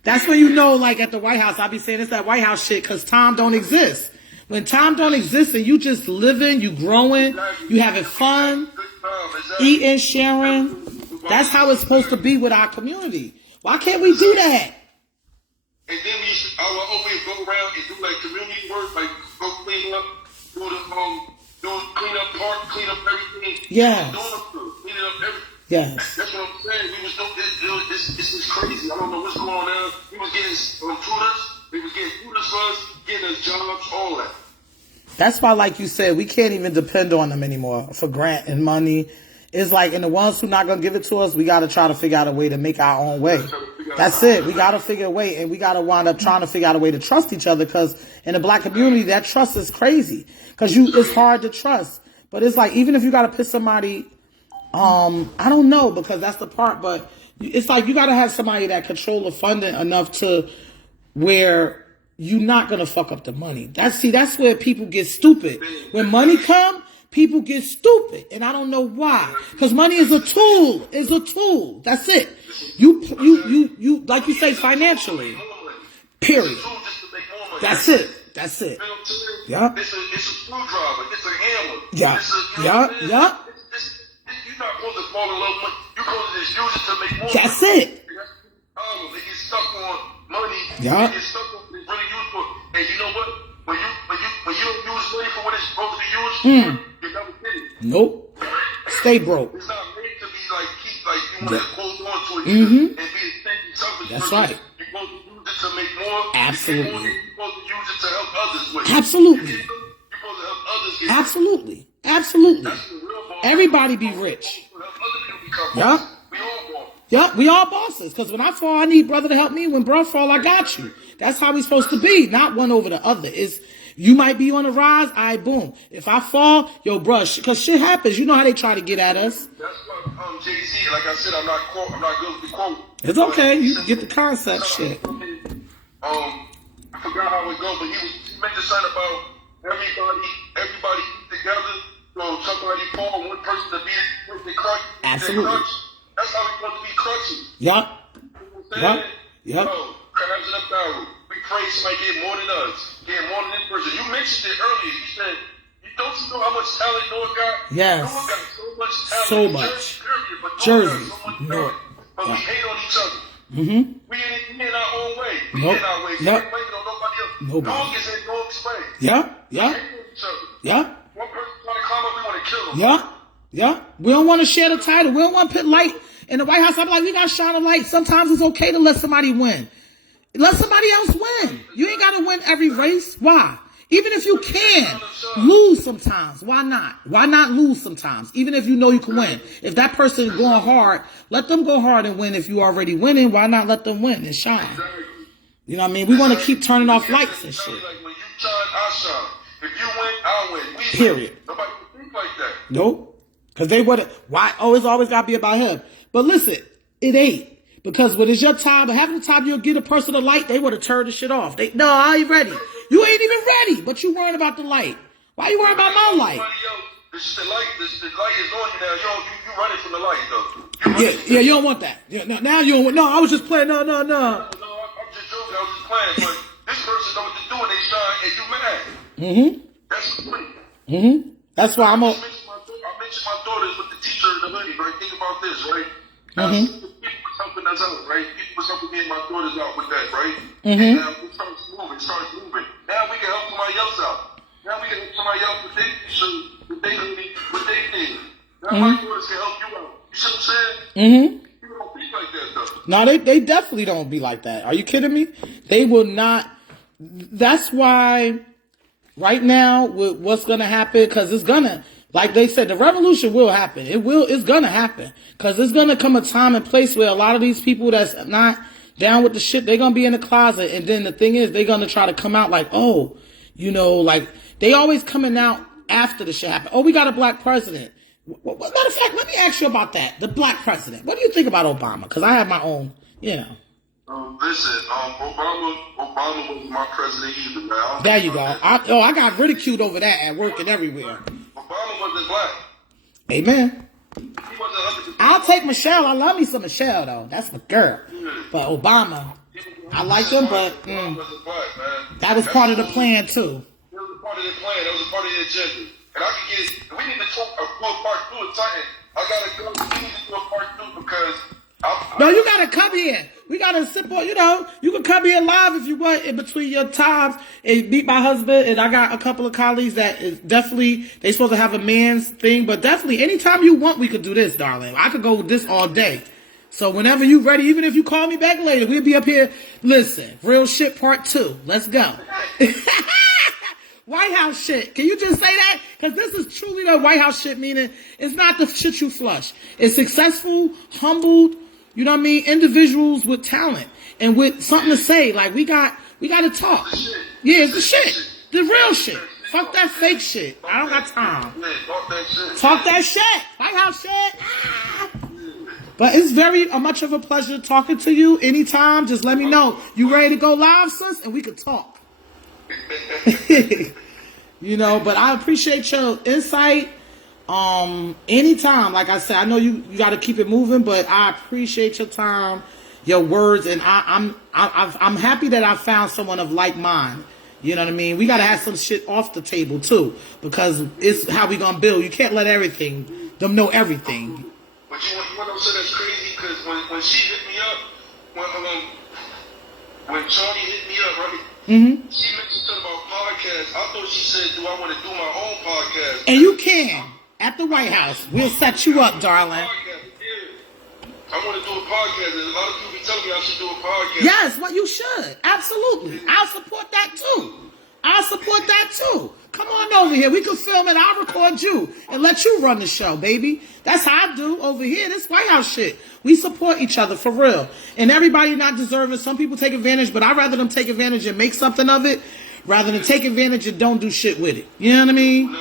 That's when you know, like at the White House, I be saying it's that White House shit because time don't exist. When time don't exist and you just living, you growing, you having fun, eating, sharing. That's how it's supposed to be with our community. Why can't we do that? And then we used to, I would always go around and do like community work, like go clean up, clean up park, clean up everything. Yes. Clean up everything. Yes. That's what I'm saying. We was doing this is crazy. I don't know what's going on. We was getting tutors. We was getting tutors for us, getting us jobs, all that. That's why, like you said, we can't even depend on them anymore for grant and money. It's like, and the ones who not going to give it to us, we got to try to figure out a way to make our own way. That's it. We got to figure a way, and we got to wind up trying to figure out a way to trust each other, because in the black community, that trust is crazy, because it's hard to trust. But it's like, even if you got to piss somebody, I don't know, because that's the part, but it's like you got to have somebody that control the funding enough to where you're not going to fuck up the money. That's where people get stupid. When money come, people get stupid, and I don't know why. Because money is a tool. It's a tool. That's it. You like you say, financially. Period. That's it. That's it. Yeah. It's a screwdriver. It's a hammer. Yeah. Yeah. You're not supposed to fall in love with money. You're supposed to just use it to make more. That's it. They get stuck on money. Yeah. They get stuck on it's really useful. And you know what? When you don't use money for what it's supposed to be used, you never get it. Nope. Stay broke. It's not made to be like you want to hold on to it and be a stingy selfish. That's right. You're supposed to use it to make more. Absolutely. You're supposed to use it to help others with. Absolutely. You're supposed to help others get Absolutely. Absolutely. That's the real boss. Everybody be rich. Help other people become Yeah. bosses. We all bosses. Yeah, we all bosses. Because when I fall, I need brother to help me. When bro fall, I got you. That's how we supposed to be. Not one over the other. You might be on the rise, boom. If I fall, yo, bruh, because shit happens. You know how they try to get at us. That's what Jay-Z, like I said, I'm not good with the quote. It's okay. You get the concept, shit. I forgot how it goes, but he meant to say about everybody together. So somebody fall, one person to be with the crutch. Absolutely. That's how we're supposed to be crutchy. Yup. You know what I'm saying? Yup. Crabs in a barrel. We pray somebody get more than us. Get more than this person. You mentioned it earlier. You said, don't you know how much talent Noah got? Yes. Noah got so much talent. So much. Jersey, Jersey. so much North. talent. But we hate on each other. Mm-hmm. We in our own way. We Nope. in our way. We Yep. ain't waiting on nobody else. Nobody. Dog is in dog's way. Yeah. We Yeah. hate on each other. Yeah. One person trying to climb up, we want to kill him. Yeah. Yeah. We don't want to share the title. We don't want to put light in the White House. I'm like, we got to shine a light. Sometimes it's okay to let somebody win. Let somebody else win. You ain't got to win every race. Why? Even if you can lose sometimes, why not? Why not lose sometimes? Even if you know you can win. If that person is going hard, let them go hard and win. If you already winning, why not let them win and shine? You know what I mean? We want to keep turning off lights and shit. Like when you shine, I shine. If you win, I win. We Period. Win. Nobody can think like that. Nope. Because they would. Why? Oh, it's always got to be about him. But listen, it ain't. Because when it's your time, but half the time you'll get a person a light, they would have turned the shit off. No, I ain't ready. You ain't even ready, but you worrying about the light. Why you worrying about my light? The light is on you now. You running from the light, though. Yeah, you don't want that. Yeah, now you don't want. No, I was just playing. No. No, I'm just joking. I was just playing. But this person know what to do, and they shine, and you mad. That's the point. That's why I'm. I mentioned my daughters with the teacher in the hoodie, right? Think about this, right? People was helping us out, right? People was helping me and my daughters out with that, right? And now it starts moving. Now we can help somebody else out. Now we can help somebody else with their t-shirt, with their hoodie, with their thing. Now my daughters can help you out. You see what I'm saying? People don't think like that, though. No, they definitely don't be like that. Are you kidding me? They will not. That's why right now, with what's going to happen, because it's going to, like they said, the revolution will happen. It's going to happen. Because there's going to come a time and place where a lot of these people that's not down with the shit, they're going to be in the closet. And then the thing is, they're going to try to come out like, oh, you know, like they always coming out after the shit happened. Oh, we got a black president. Matter of fact, let me ask you about that. The black president. What do you think about Obama? Because I have my own, you know. Listen, Obama wasn't my president either, man. There you go. I got ridiculed over that at work and everywhere. Obama wasn't black. Amen. He wasn't 100%. I'll take Michelle. I love me some Michelle, though. That's my girl. But Obama, I like him, but that was part of the plan, too. That was a part of the plan. That was a part of the agenda. And I can get, we need to do a part 2 of something. I got to go, we need to do a part 2 because no, you gotta come here. We gotta support, you know, you can come here live if you want in between your times and meet my husband. And I got a couple of colleagues that is definitely, they supposed to have a man's thing, but definitely anytime you want, we could do this, darling. I could go with this all day. So whenever you ready, even if you call me back later, we'll be up here. Listen, real shit part 2. Let's go. White House shit. Can you just say that? Because this is truly the White House shit, meaning it's not the shit you flush. It's successful, humbled, you know what I mean, individuals with talent and with something to say. Like we got to talk. Yeah, it's the shit. The real shit. Fuck that fake shit. I don't got time. Talk that shit. White House shit. Ah. But it's very much of a pleasure talking to you anytime. Just let me know. You ready to go live, sis? And we could talk. You know, but I appreciate your insight. Anytime, like I said, I know you got to keep it moving, but I appreciate your time, your words, and I'm happy that I found someone of like mind. You know what I mean? We got to have some shit off the table too, because it's how we gonna build. You can't let them know everything. But you want to say that's crazy because when she hit me up, when Shani hit me up, right? She mentioned something about podcasts. I thought she said, "Do I want to do my own podcast?" And you can. At the White House. We'll set you up, darling. I want to do a podcast. And a lot of people tell me I should do a podcast. Yes, well, you should. Absolutely. I'll support that, too. Come on over here. We can film it. I'll record you and let you run the show, baby. That's how I do over here. This White House shit. We support each other for real. And everybody not deserving. Some people take advantage, but I'd rather them take advantage and make something of it rather than take advantage and don't do shit with it. You know what I mean?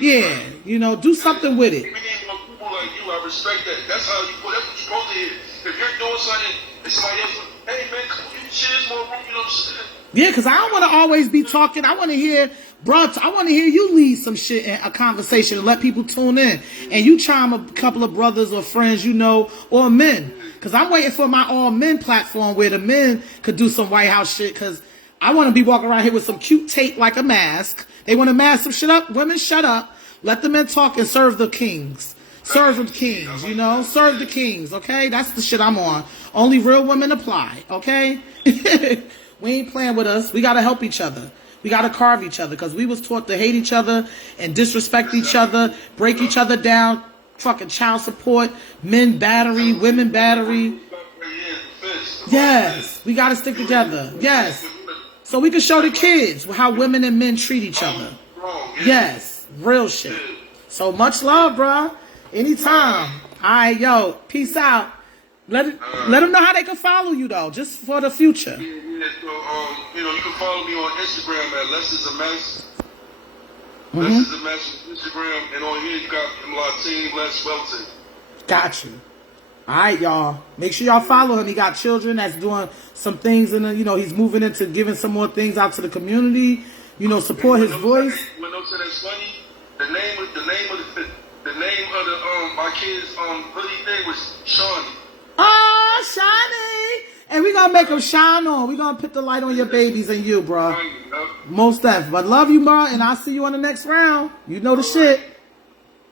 Yeah, you know, do something with it. We need more people like you. I respect that. That's how you put. That's what you're supposed to hear. If you're doing something and somebody else, hey man, shit is more room. You know what I'm saying? Yeah, because I don't want to always be talking. I want to hear, I want to hear you lead some shit in a conversation and let people tune in. And you chime a couple of brothers or friends you know, or men. Because I'm waiting for my all men platform where the men could do some White House shit. Because I want to be walking around here with some cute tape like a mask. They want to mask some shit up. Women, shut up. Let the men talk and serve the kings. Serve the kings, you know? Serve the kings, okay? That's the shit I'm on. Only real women apply, okay? We ain't playing with us. We got to help each other. We got to carve each other because we was taught to hate each other and disrespect each other, break each other down. fucking child support, men battery, women battery. Yes, we got to stick together. Yes. So we can show the kids how women and men treat each other. Yes, real shit. So much love, bro. Anytime. All right, yo, peace out. Let them know how they can follow you, though, just for the future. Yeah, so, you can follow me on Instagram at Less is a Mess. Less is a Mess on Instagram, and on here you got Lateim Less Welton. Got you. All right, y'all. Make sure y'all follow him. He got children that's doing some things, and he's moving into giving some more things out to the community. Support his voice. When no that's funny, the name of my kid's hoodie thing was Shani. Oh, Shani! And we gonna make him shine on. We gonna put the light on your babies and you, bro. Most definitely. But love you, bro, and I'll see you on the next round. You know the shit.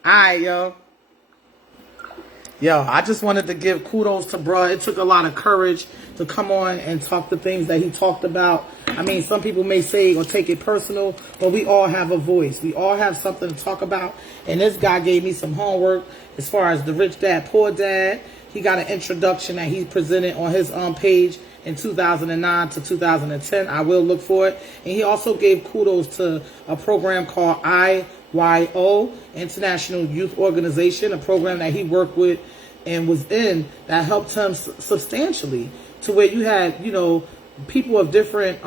All right, yo. Yo, I just wanted to give kudos to bro. It took a lot of courage to come on and talk the things that he talked about. I mean, some people may say or take it personal, but we all have a voice. We all have something to talk about. And this guy gave me some homework as far as the Rich Dad, Poor Dad. He got an introduction that he presented on his page in 2009 to 2010. I will look for it. And he also gave kudos to a program called IYO, International Youth Organization, a program that he worked with and was in that helped him substantially, to where you had, people of different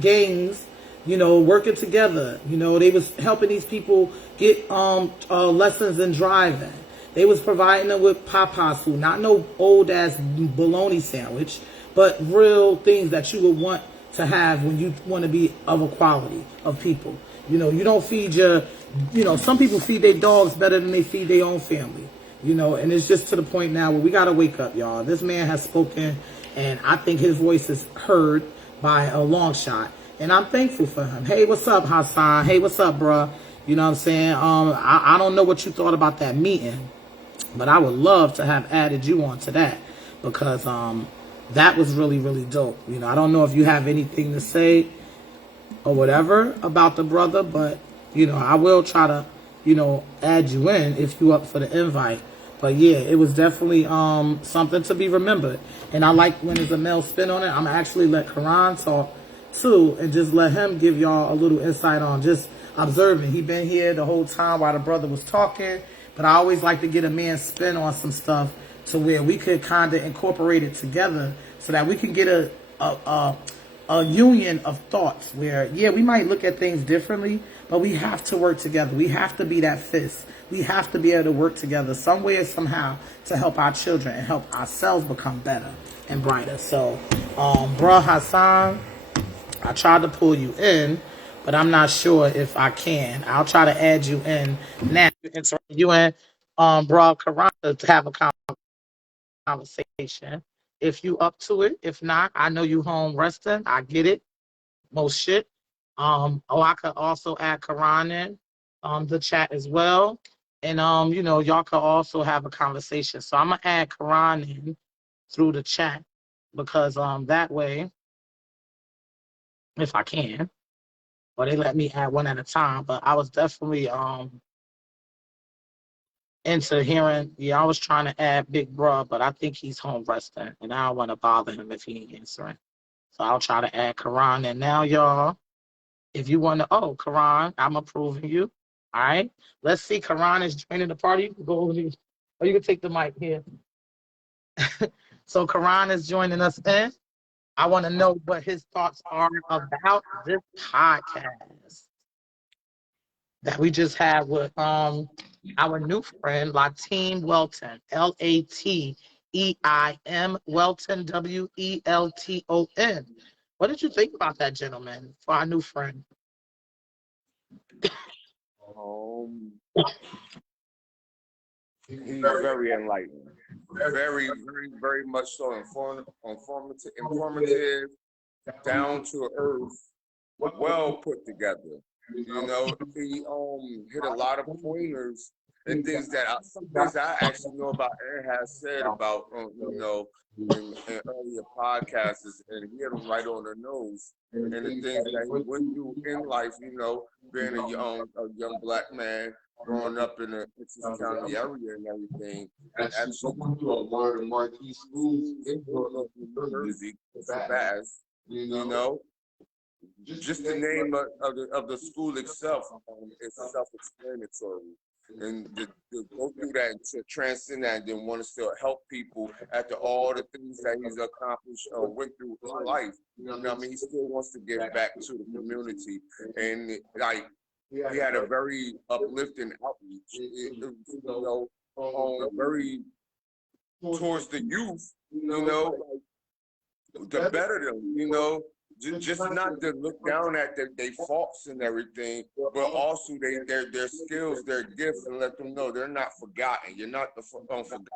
gangs, working together. They was helping these people get lessons in driving. They was providing them with Papa's food, not no old ass bologna sandwich, but real things that you would want to have when you want to be of equality of people. You don't feed some people feed their dogs better than they feed their own family. And it's just to the point now where we got to wake up, y'all. This man has spoken, and I think his voice is heard by a long shot. And I'm thankful for him. Hey, what's up, Hassan? Hey, what's up, bruh? You know what I'm saying? I don't know what you thought about that meeting, but I would love to have added you on to that, because that was really, really dope. I don't know if you have anything to say or whatever about the brother, but, I will try to, add you in if you up for the invite. But yeah, it was definitely something to be remembered. And I like when there's a male spin on it. I'm actually let Keiron talk too, and just let him give y'all a little insight on just observing. He been here the whole time while the brother was talking. But I always like to get a man's spin on some stuff to where we could kind of incorporate it together so that we can get a union of thoughts where, yeah, we might look at things differently, but we have to work together. We have to be that fist. We have to be able to work together some way or somehow to help our children and help ourselves become better and brighter. So, bruh Hassan, I tried to pull you in, but I'm not sure if I can. I'll try to add you in now. You and bruh Keiron to have a conversation. If you up to it, if not, I know you home resting. I get it. Most shit. I could also add Keiron in the chat as well. And y'all could also have a conversation. So I'm gonna add Keiron in through the chat, because that way, if I can, or they let me add one at a time. But I was definitely into hearing. Yeah, I was trying to add Big Bruh, but I think he's home resting, and I don't want to bother him if he ain't answering. So I'll try to add Keiron in now, y'all. If you want to, Keiron, I'm approving you. All right. Let's see. Keiron is joining the party. You can go over here. Or you can take the mic here. So Keiron is joining us in. I want to know what his thoughts are about this podcast that we just had with our new friend Lateim Welton, Lateim Welton, Welton. What did you think about that gentleman, for our new friend? He's very enlightened, very, very, very much so informative, down to earth, well put together. He hit a lot of pointers and things that some things I actually know about and has said about in earlier podcasts, and he hit them right on the nose. And the things that he went through in life, being a young black man growing up in the Essex County area and everything, actually going to one of the marquee schools in Brooklyn, New Jersey, Sabaz, you know. Just the name of the school itself is self-explanatory. And to go through that and to transcend that and then want to still help people after all the things that he's accomplished or went through in life. You know what I mean? He still wants to give back to the community. And like, he had a very uplifting outreach, you know, very towards the youth, you know, to better them, you know. Just not to look down at their faults and everything, but also their skills, their gifts, and let them know they're not forgotten. You're not forgotten.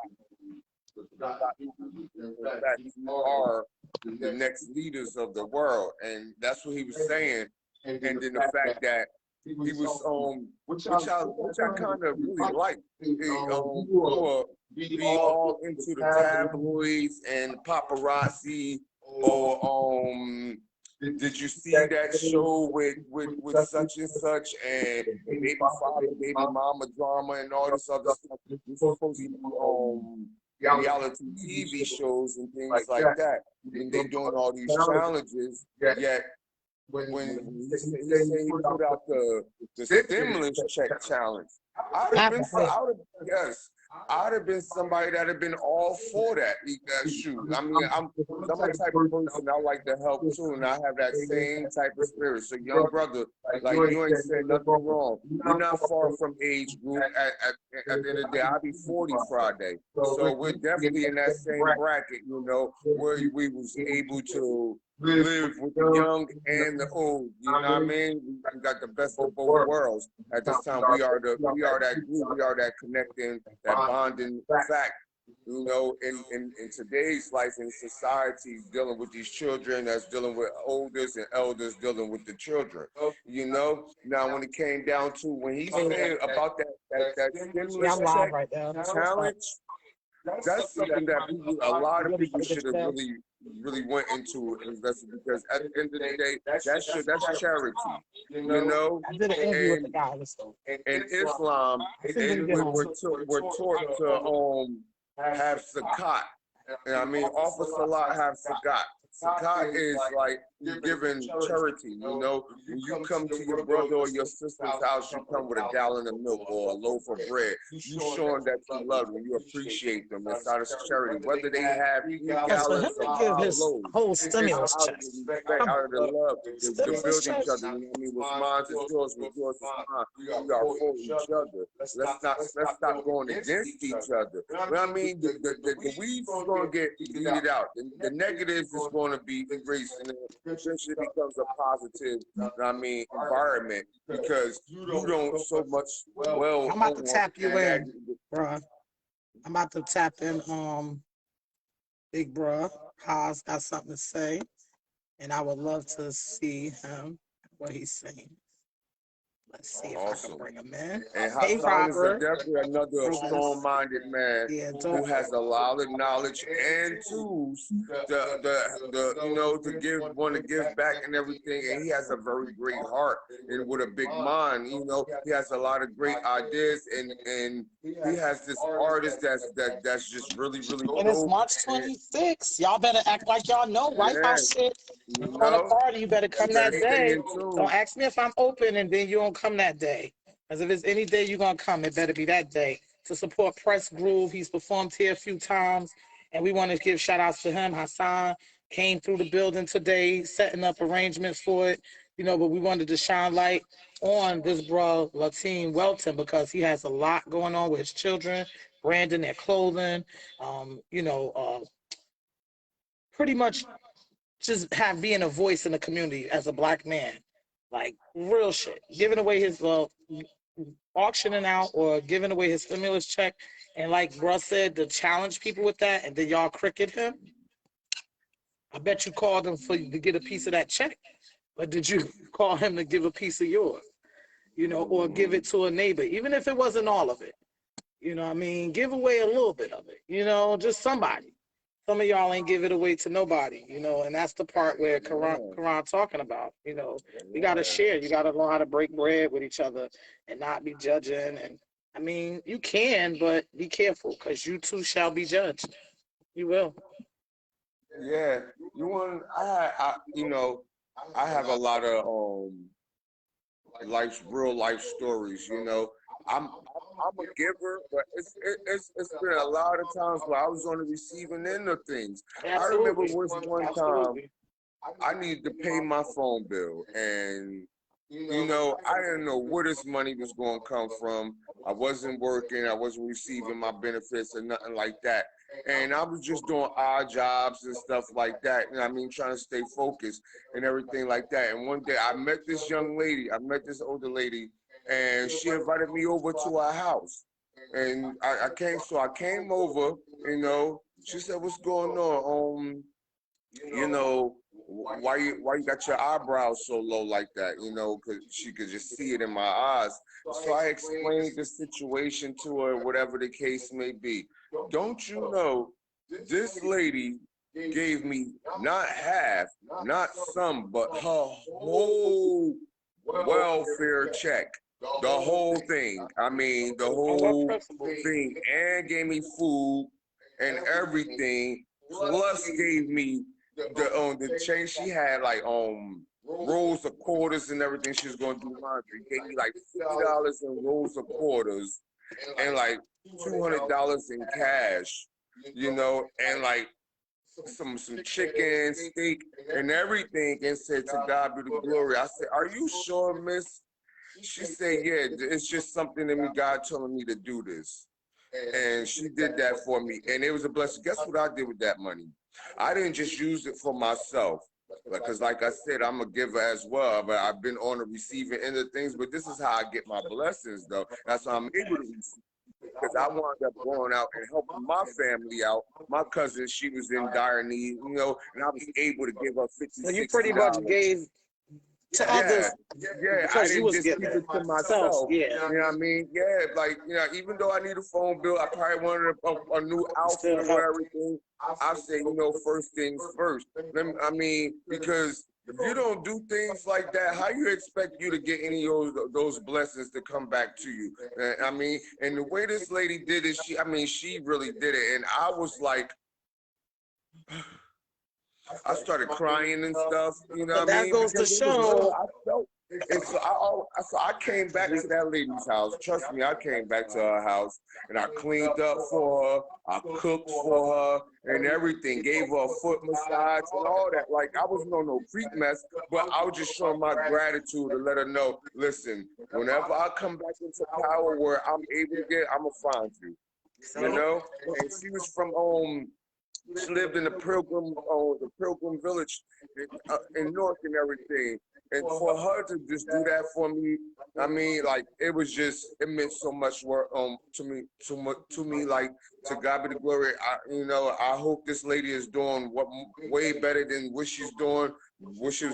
In fact, you are the next leaders of the world, and that's what he was saying. And then the fact that he was which I kind of really like. People be all into the tabloids and paparazzi, or did you see that show with such and such and baby father, baby mama drama and all this other stuff? We're supposed to be reality TV shows and things like that. And they doing all these challenges, yet when he said he put out the stimulus check challenge, I'd have been somebody that had been all for that. Shoot, I mean, I'm the type of person I like to help too, and I have that same type of spirit. So, young brother, like you ain't said nothing wrong. You're not far from age group. At the end of the day, I'll be 40 Friday, so we're definitely in that same bracket, you know, where we was able to live with the young and the old. You know what I mean? We got the best of both worlds. At this time, we are that group. We are that connecting, that bonding fact. You know, in today's life in society, dealing with these children, that's dealing with elders and elders dealing with the children. You know, now when it came down to when he said about that stimulus check challenge, that's something that a lot of people should have really went into and invested, because at the end of the day, that's charity, you know. And Islam, and we're taught to have zakat. And I mean, offer salat, have zakat. Zakat is like giving charity, you know. When you come to your brother or your sister's house, you come with a gallon of milk or a loaf of bread. You showing that you love them, you appreciate them. It's out of charity. Whether they have 3 gallons of loaf, whole stimulus check. Out of the love, to build each other. You know what I mean? What's mine is yours, what's yours is mine. We are for each other. Let's stop going against each other. You know what I mean? The weeds is going to get weeded out. The negatives is going to be erased. And eventually becomes a positive, environment, because you don't so much I'm about to tap you in, bruh. I'm about to tap in, Big Bruh. Haas got something to say, and I would love to see him, what he's saying. Let's see if I can bring him in. And hey, Hassan is Robert. definitely another strong-minded man who has a lot of knowledge and tools to give back and everything. And he has a very great heart and with a big mind. You know, he has a lot of great ideas, and he has this artist that's just really dope. And it's March 26th. Y'all better act like y'all know Whyte House shit. On a party, you better come that day. Don't ask me if I'm open and then you don't come that day. Because if it's any day you're going to come, it better be that day. To support Press Groove. He's performed here a few times. And we want to give shout outs to him. Hassan came through the building today, setting up arrangements for it. You know, but we wanted to shine light on this bro, Lateim Welton, because he has a lot going on with his children, branding their clothing, pretty much just being a voice in the community as a black man, like real shit, giving away his auctioning out or giving away his stimulus check, and like Russ said, to challenge people with that, and then y'all cricket him. I bet you called him to get a piece of that check, but did you call him to give a piece of yours, or give it to a neighbor, even if it wasn't all of it? You know what I mean? Give away a little bit of it, just somebody some of y'all ain't give it away to nobody, and that's the part where Yeah, Quran talking about, we got to yeah, share. You got to learn how to break bread with each other and not be judging. And I mean, you can, but be careful because you too shall be judged. You will. yeah. You want? I have a lot of real life stories. I'm a giver, but it's been a lot of times where I was on the receiving end of things. I remember Absolutely. was one time Absolutely. I needed to pay my phone bill, and I didn't know where this money was going to come from. I wasn't working, I wasn't receiving my benefits or nothing like that. And I was just doing odd jobs and stuff like that. Trying to stay focused and everything like that. And one day I met this this older lady, and she invited me over to her house. And I came over, she said, "What's going on? Why you got your eyebrows so low like that? Because she could just see it in my eyes." So I explained the situation to her, whatever the case may be. Don't you know, this lady gave me not half, not some, but her whole welfare check. The whole thing. The On what whole principle? thing, and gave me food and everything, plus gave me the change. She had like rolls of quarters and everything. She was gonna do laundry. Gave me like $50 in rolls of quarters and like $200 in cash, and like some chicken, steak, and everything, and said, "To God be the glory." I said, "Are you sure, miss?" She said, "Yeah, it's just something in me, God telling me to do this." And she did that for me, and it was a blessing. Guess what I did with that money? I didn't just use it for myself, because like I said, I'm a giver as well, but I've been on the receiving end of things. But this is how I get my blessings, though. That's how I'm able to receive, because I wound up going out and helping my family out. My cousin, she was in dire need, and I was able to give her 50, So you pretty much $60. gave to Yeah, others yeah. I because you didn't was just keep giving. it to Self, myself. yeah. You know what I mean? Yeah, like, even though I need a phone bill, I probably wanted a new You outfit still or help. everything. I say, first things first. Because if you don't do things like that, how you expect you to get any of those blessings to come back to you? And the way this lady did it, she really did it. And I was like, I started crying and stuff, But that goes to because it was real. show. I felt, and so I came back to that lady's house. Trust me, I came back to her house and I cleaned up for her. I cooked for her and everything. Gave her a foot massage and all that. Like, I wasn't on no creep mess, but I was just showing my gratitude to let her know, listen, whenever I come back into power where I'm able to get, I'm gonna find you. See? And she was from she lived in the Pilgrim Village in North and everything. And for her to just do that for me, like, it meant so much work to me. Like, to God be the glory. I hope this lady is doing way better than what she was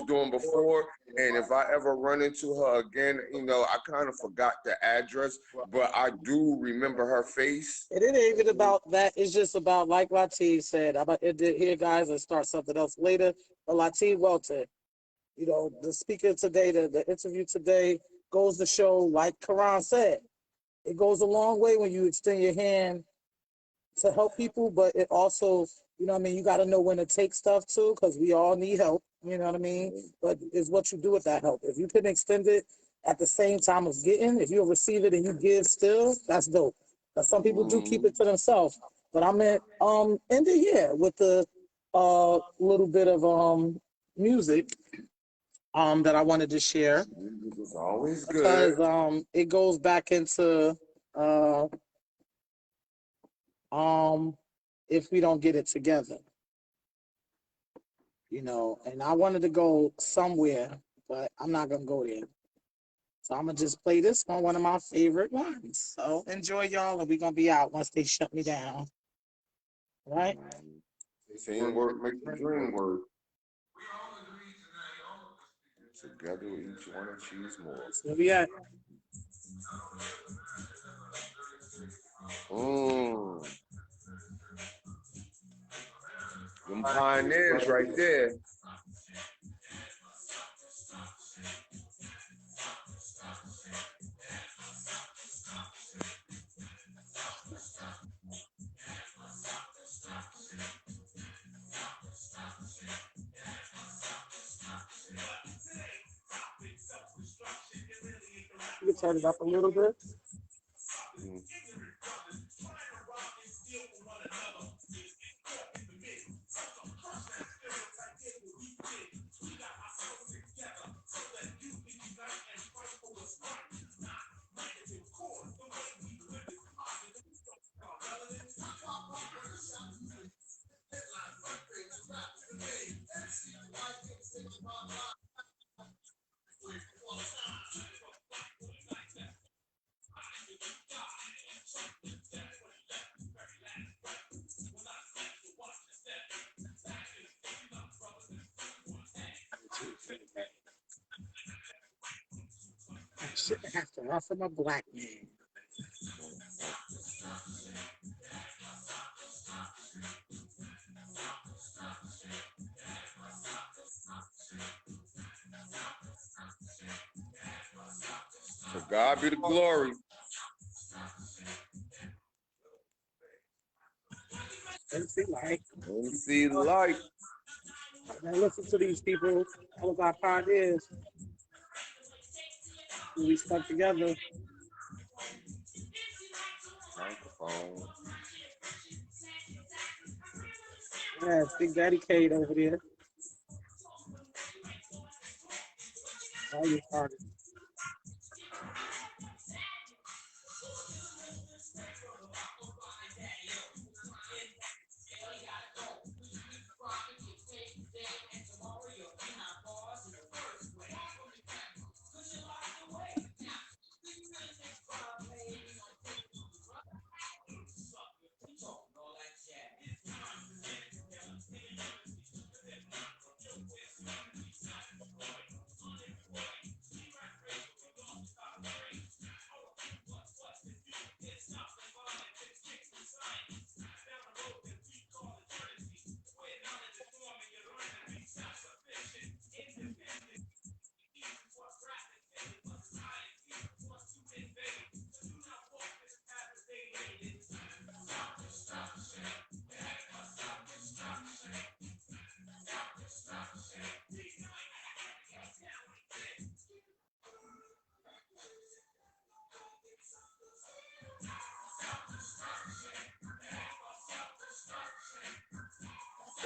doing before. And if I ever run into her again, I kind of forgot the address, but I do remember her face. It ain't even about that. It's just about, like Lateim said, I'm about to here, guys, and start something else later. But Lateim Welton, the speaker today, the interview today goes to show, like Keiron said, it goes a long way when you extend your hand to help people, but it also, you got to know when to take stuff too, because we all need help, you know what I mean? But it's what you do with that help. If you can extend it at the same time as getting, if you receive it and you give still, that's dope. But some people do keep it to themselves. But I'm at end it here with the little bit of music that I wanted to share, Music is always because good. it goes back into uh um if we don't get it together, and I wanted to go somewhere, but I'm not gonna go there. So I'm gonna just play this one of my favorite ones. So enjoy, y'all, and we're gonna be out once they shut me down. All right? Teamwork make the dream work. Together we each want to achieve more. So where we at? Mm. Them pioneers right there. You can turn it up a little bit. I shouldn't have to run from a black man. To God be the glory. MC Light. MC Light. Now listen to these people. All of our pioneers. We stuck together. Microphone. Yeah, Big Daddy Kate over there. All your artists.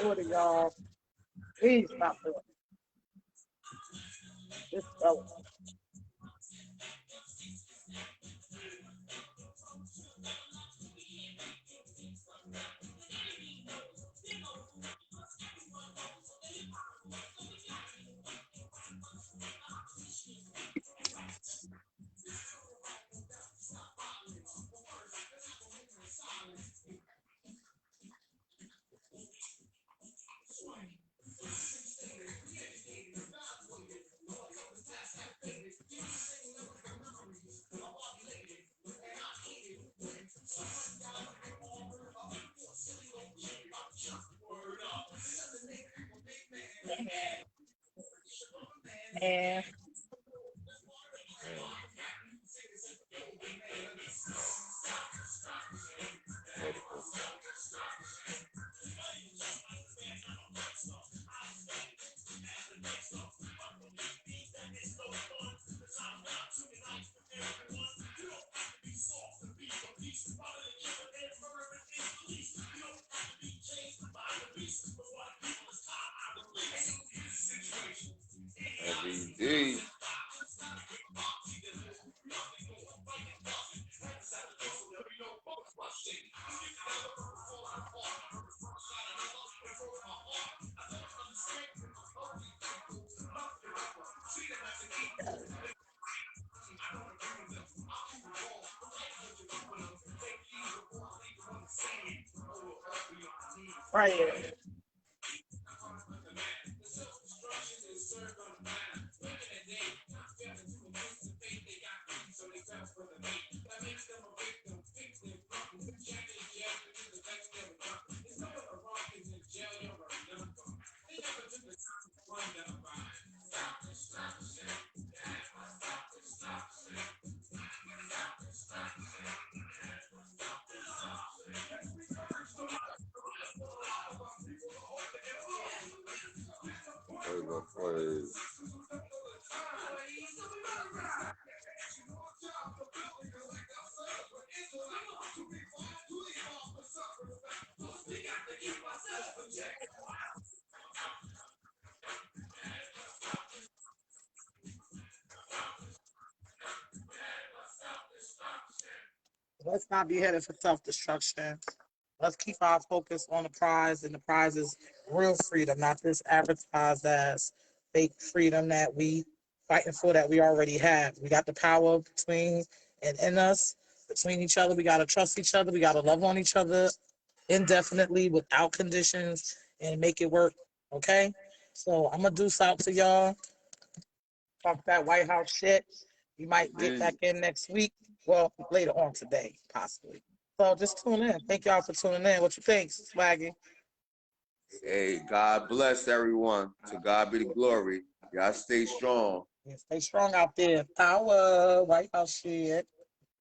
Doing it, y'all. Please stop doing it. This fella. And every right here. Let's not be headed for self-destruction. Let's keep our focus on the prize, and the prize is real freedom, not this advertised as fake freedom that we fighting for that we already have. We got the power between and in us, between each other. We got to trust each other. We got to love on each other indefinitely without conditions and make it work. Okay? So I'm going to deuce out to y'all. Talk that White House shit. You might get back in next week. Well, later on today, possibly. So just tune in. Thank y'all for tuning in. What you think, Swaggy? Hey, God bless everyone. To God be the glory. Y'all stay strong. Yeah, stay strong out there. Power, White House shit.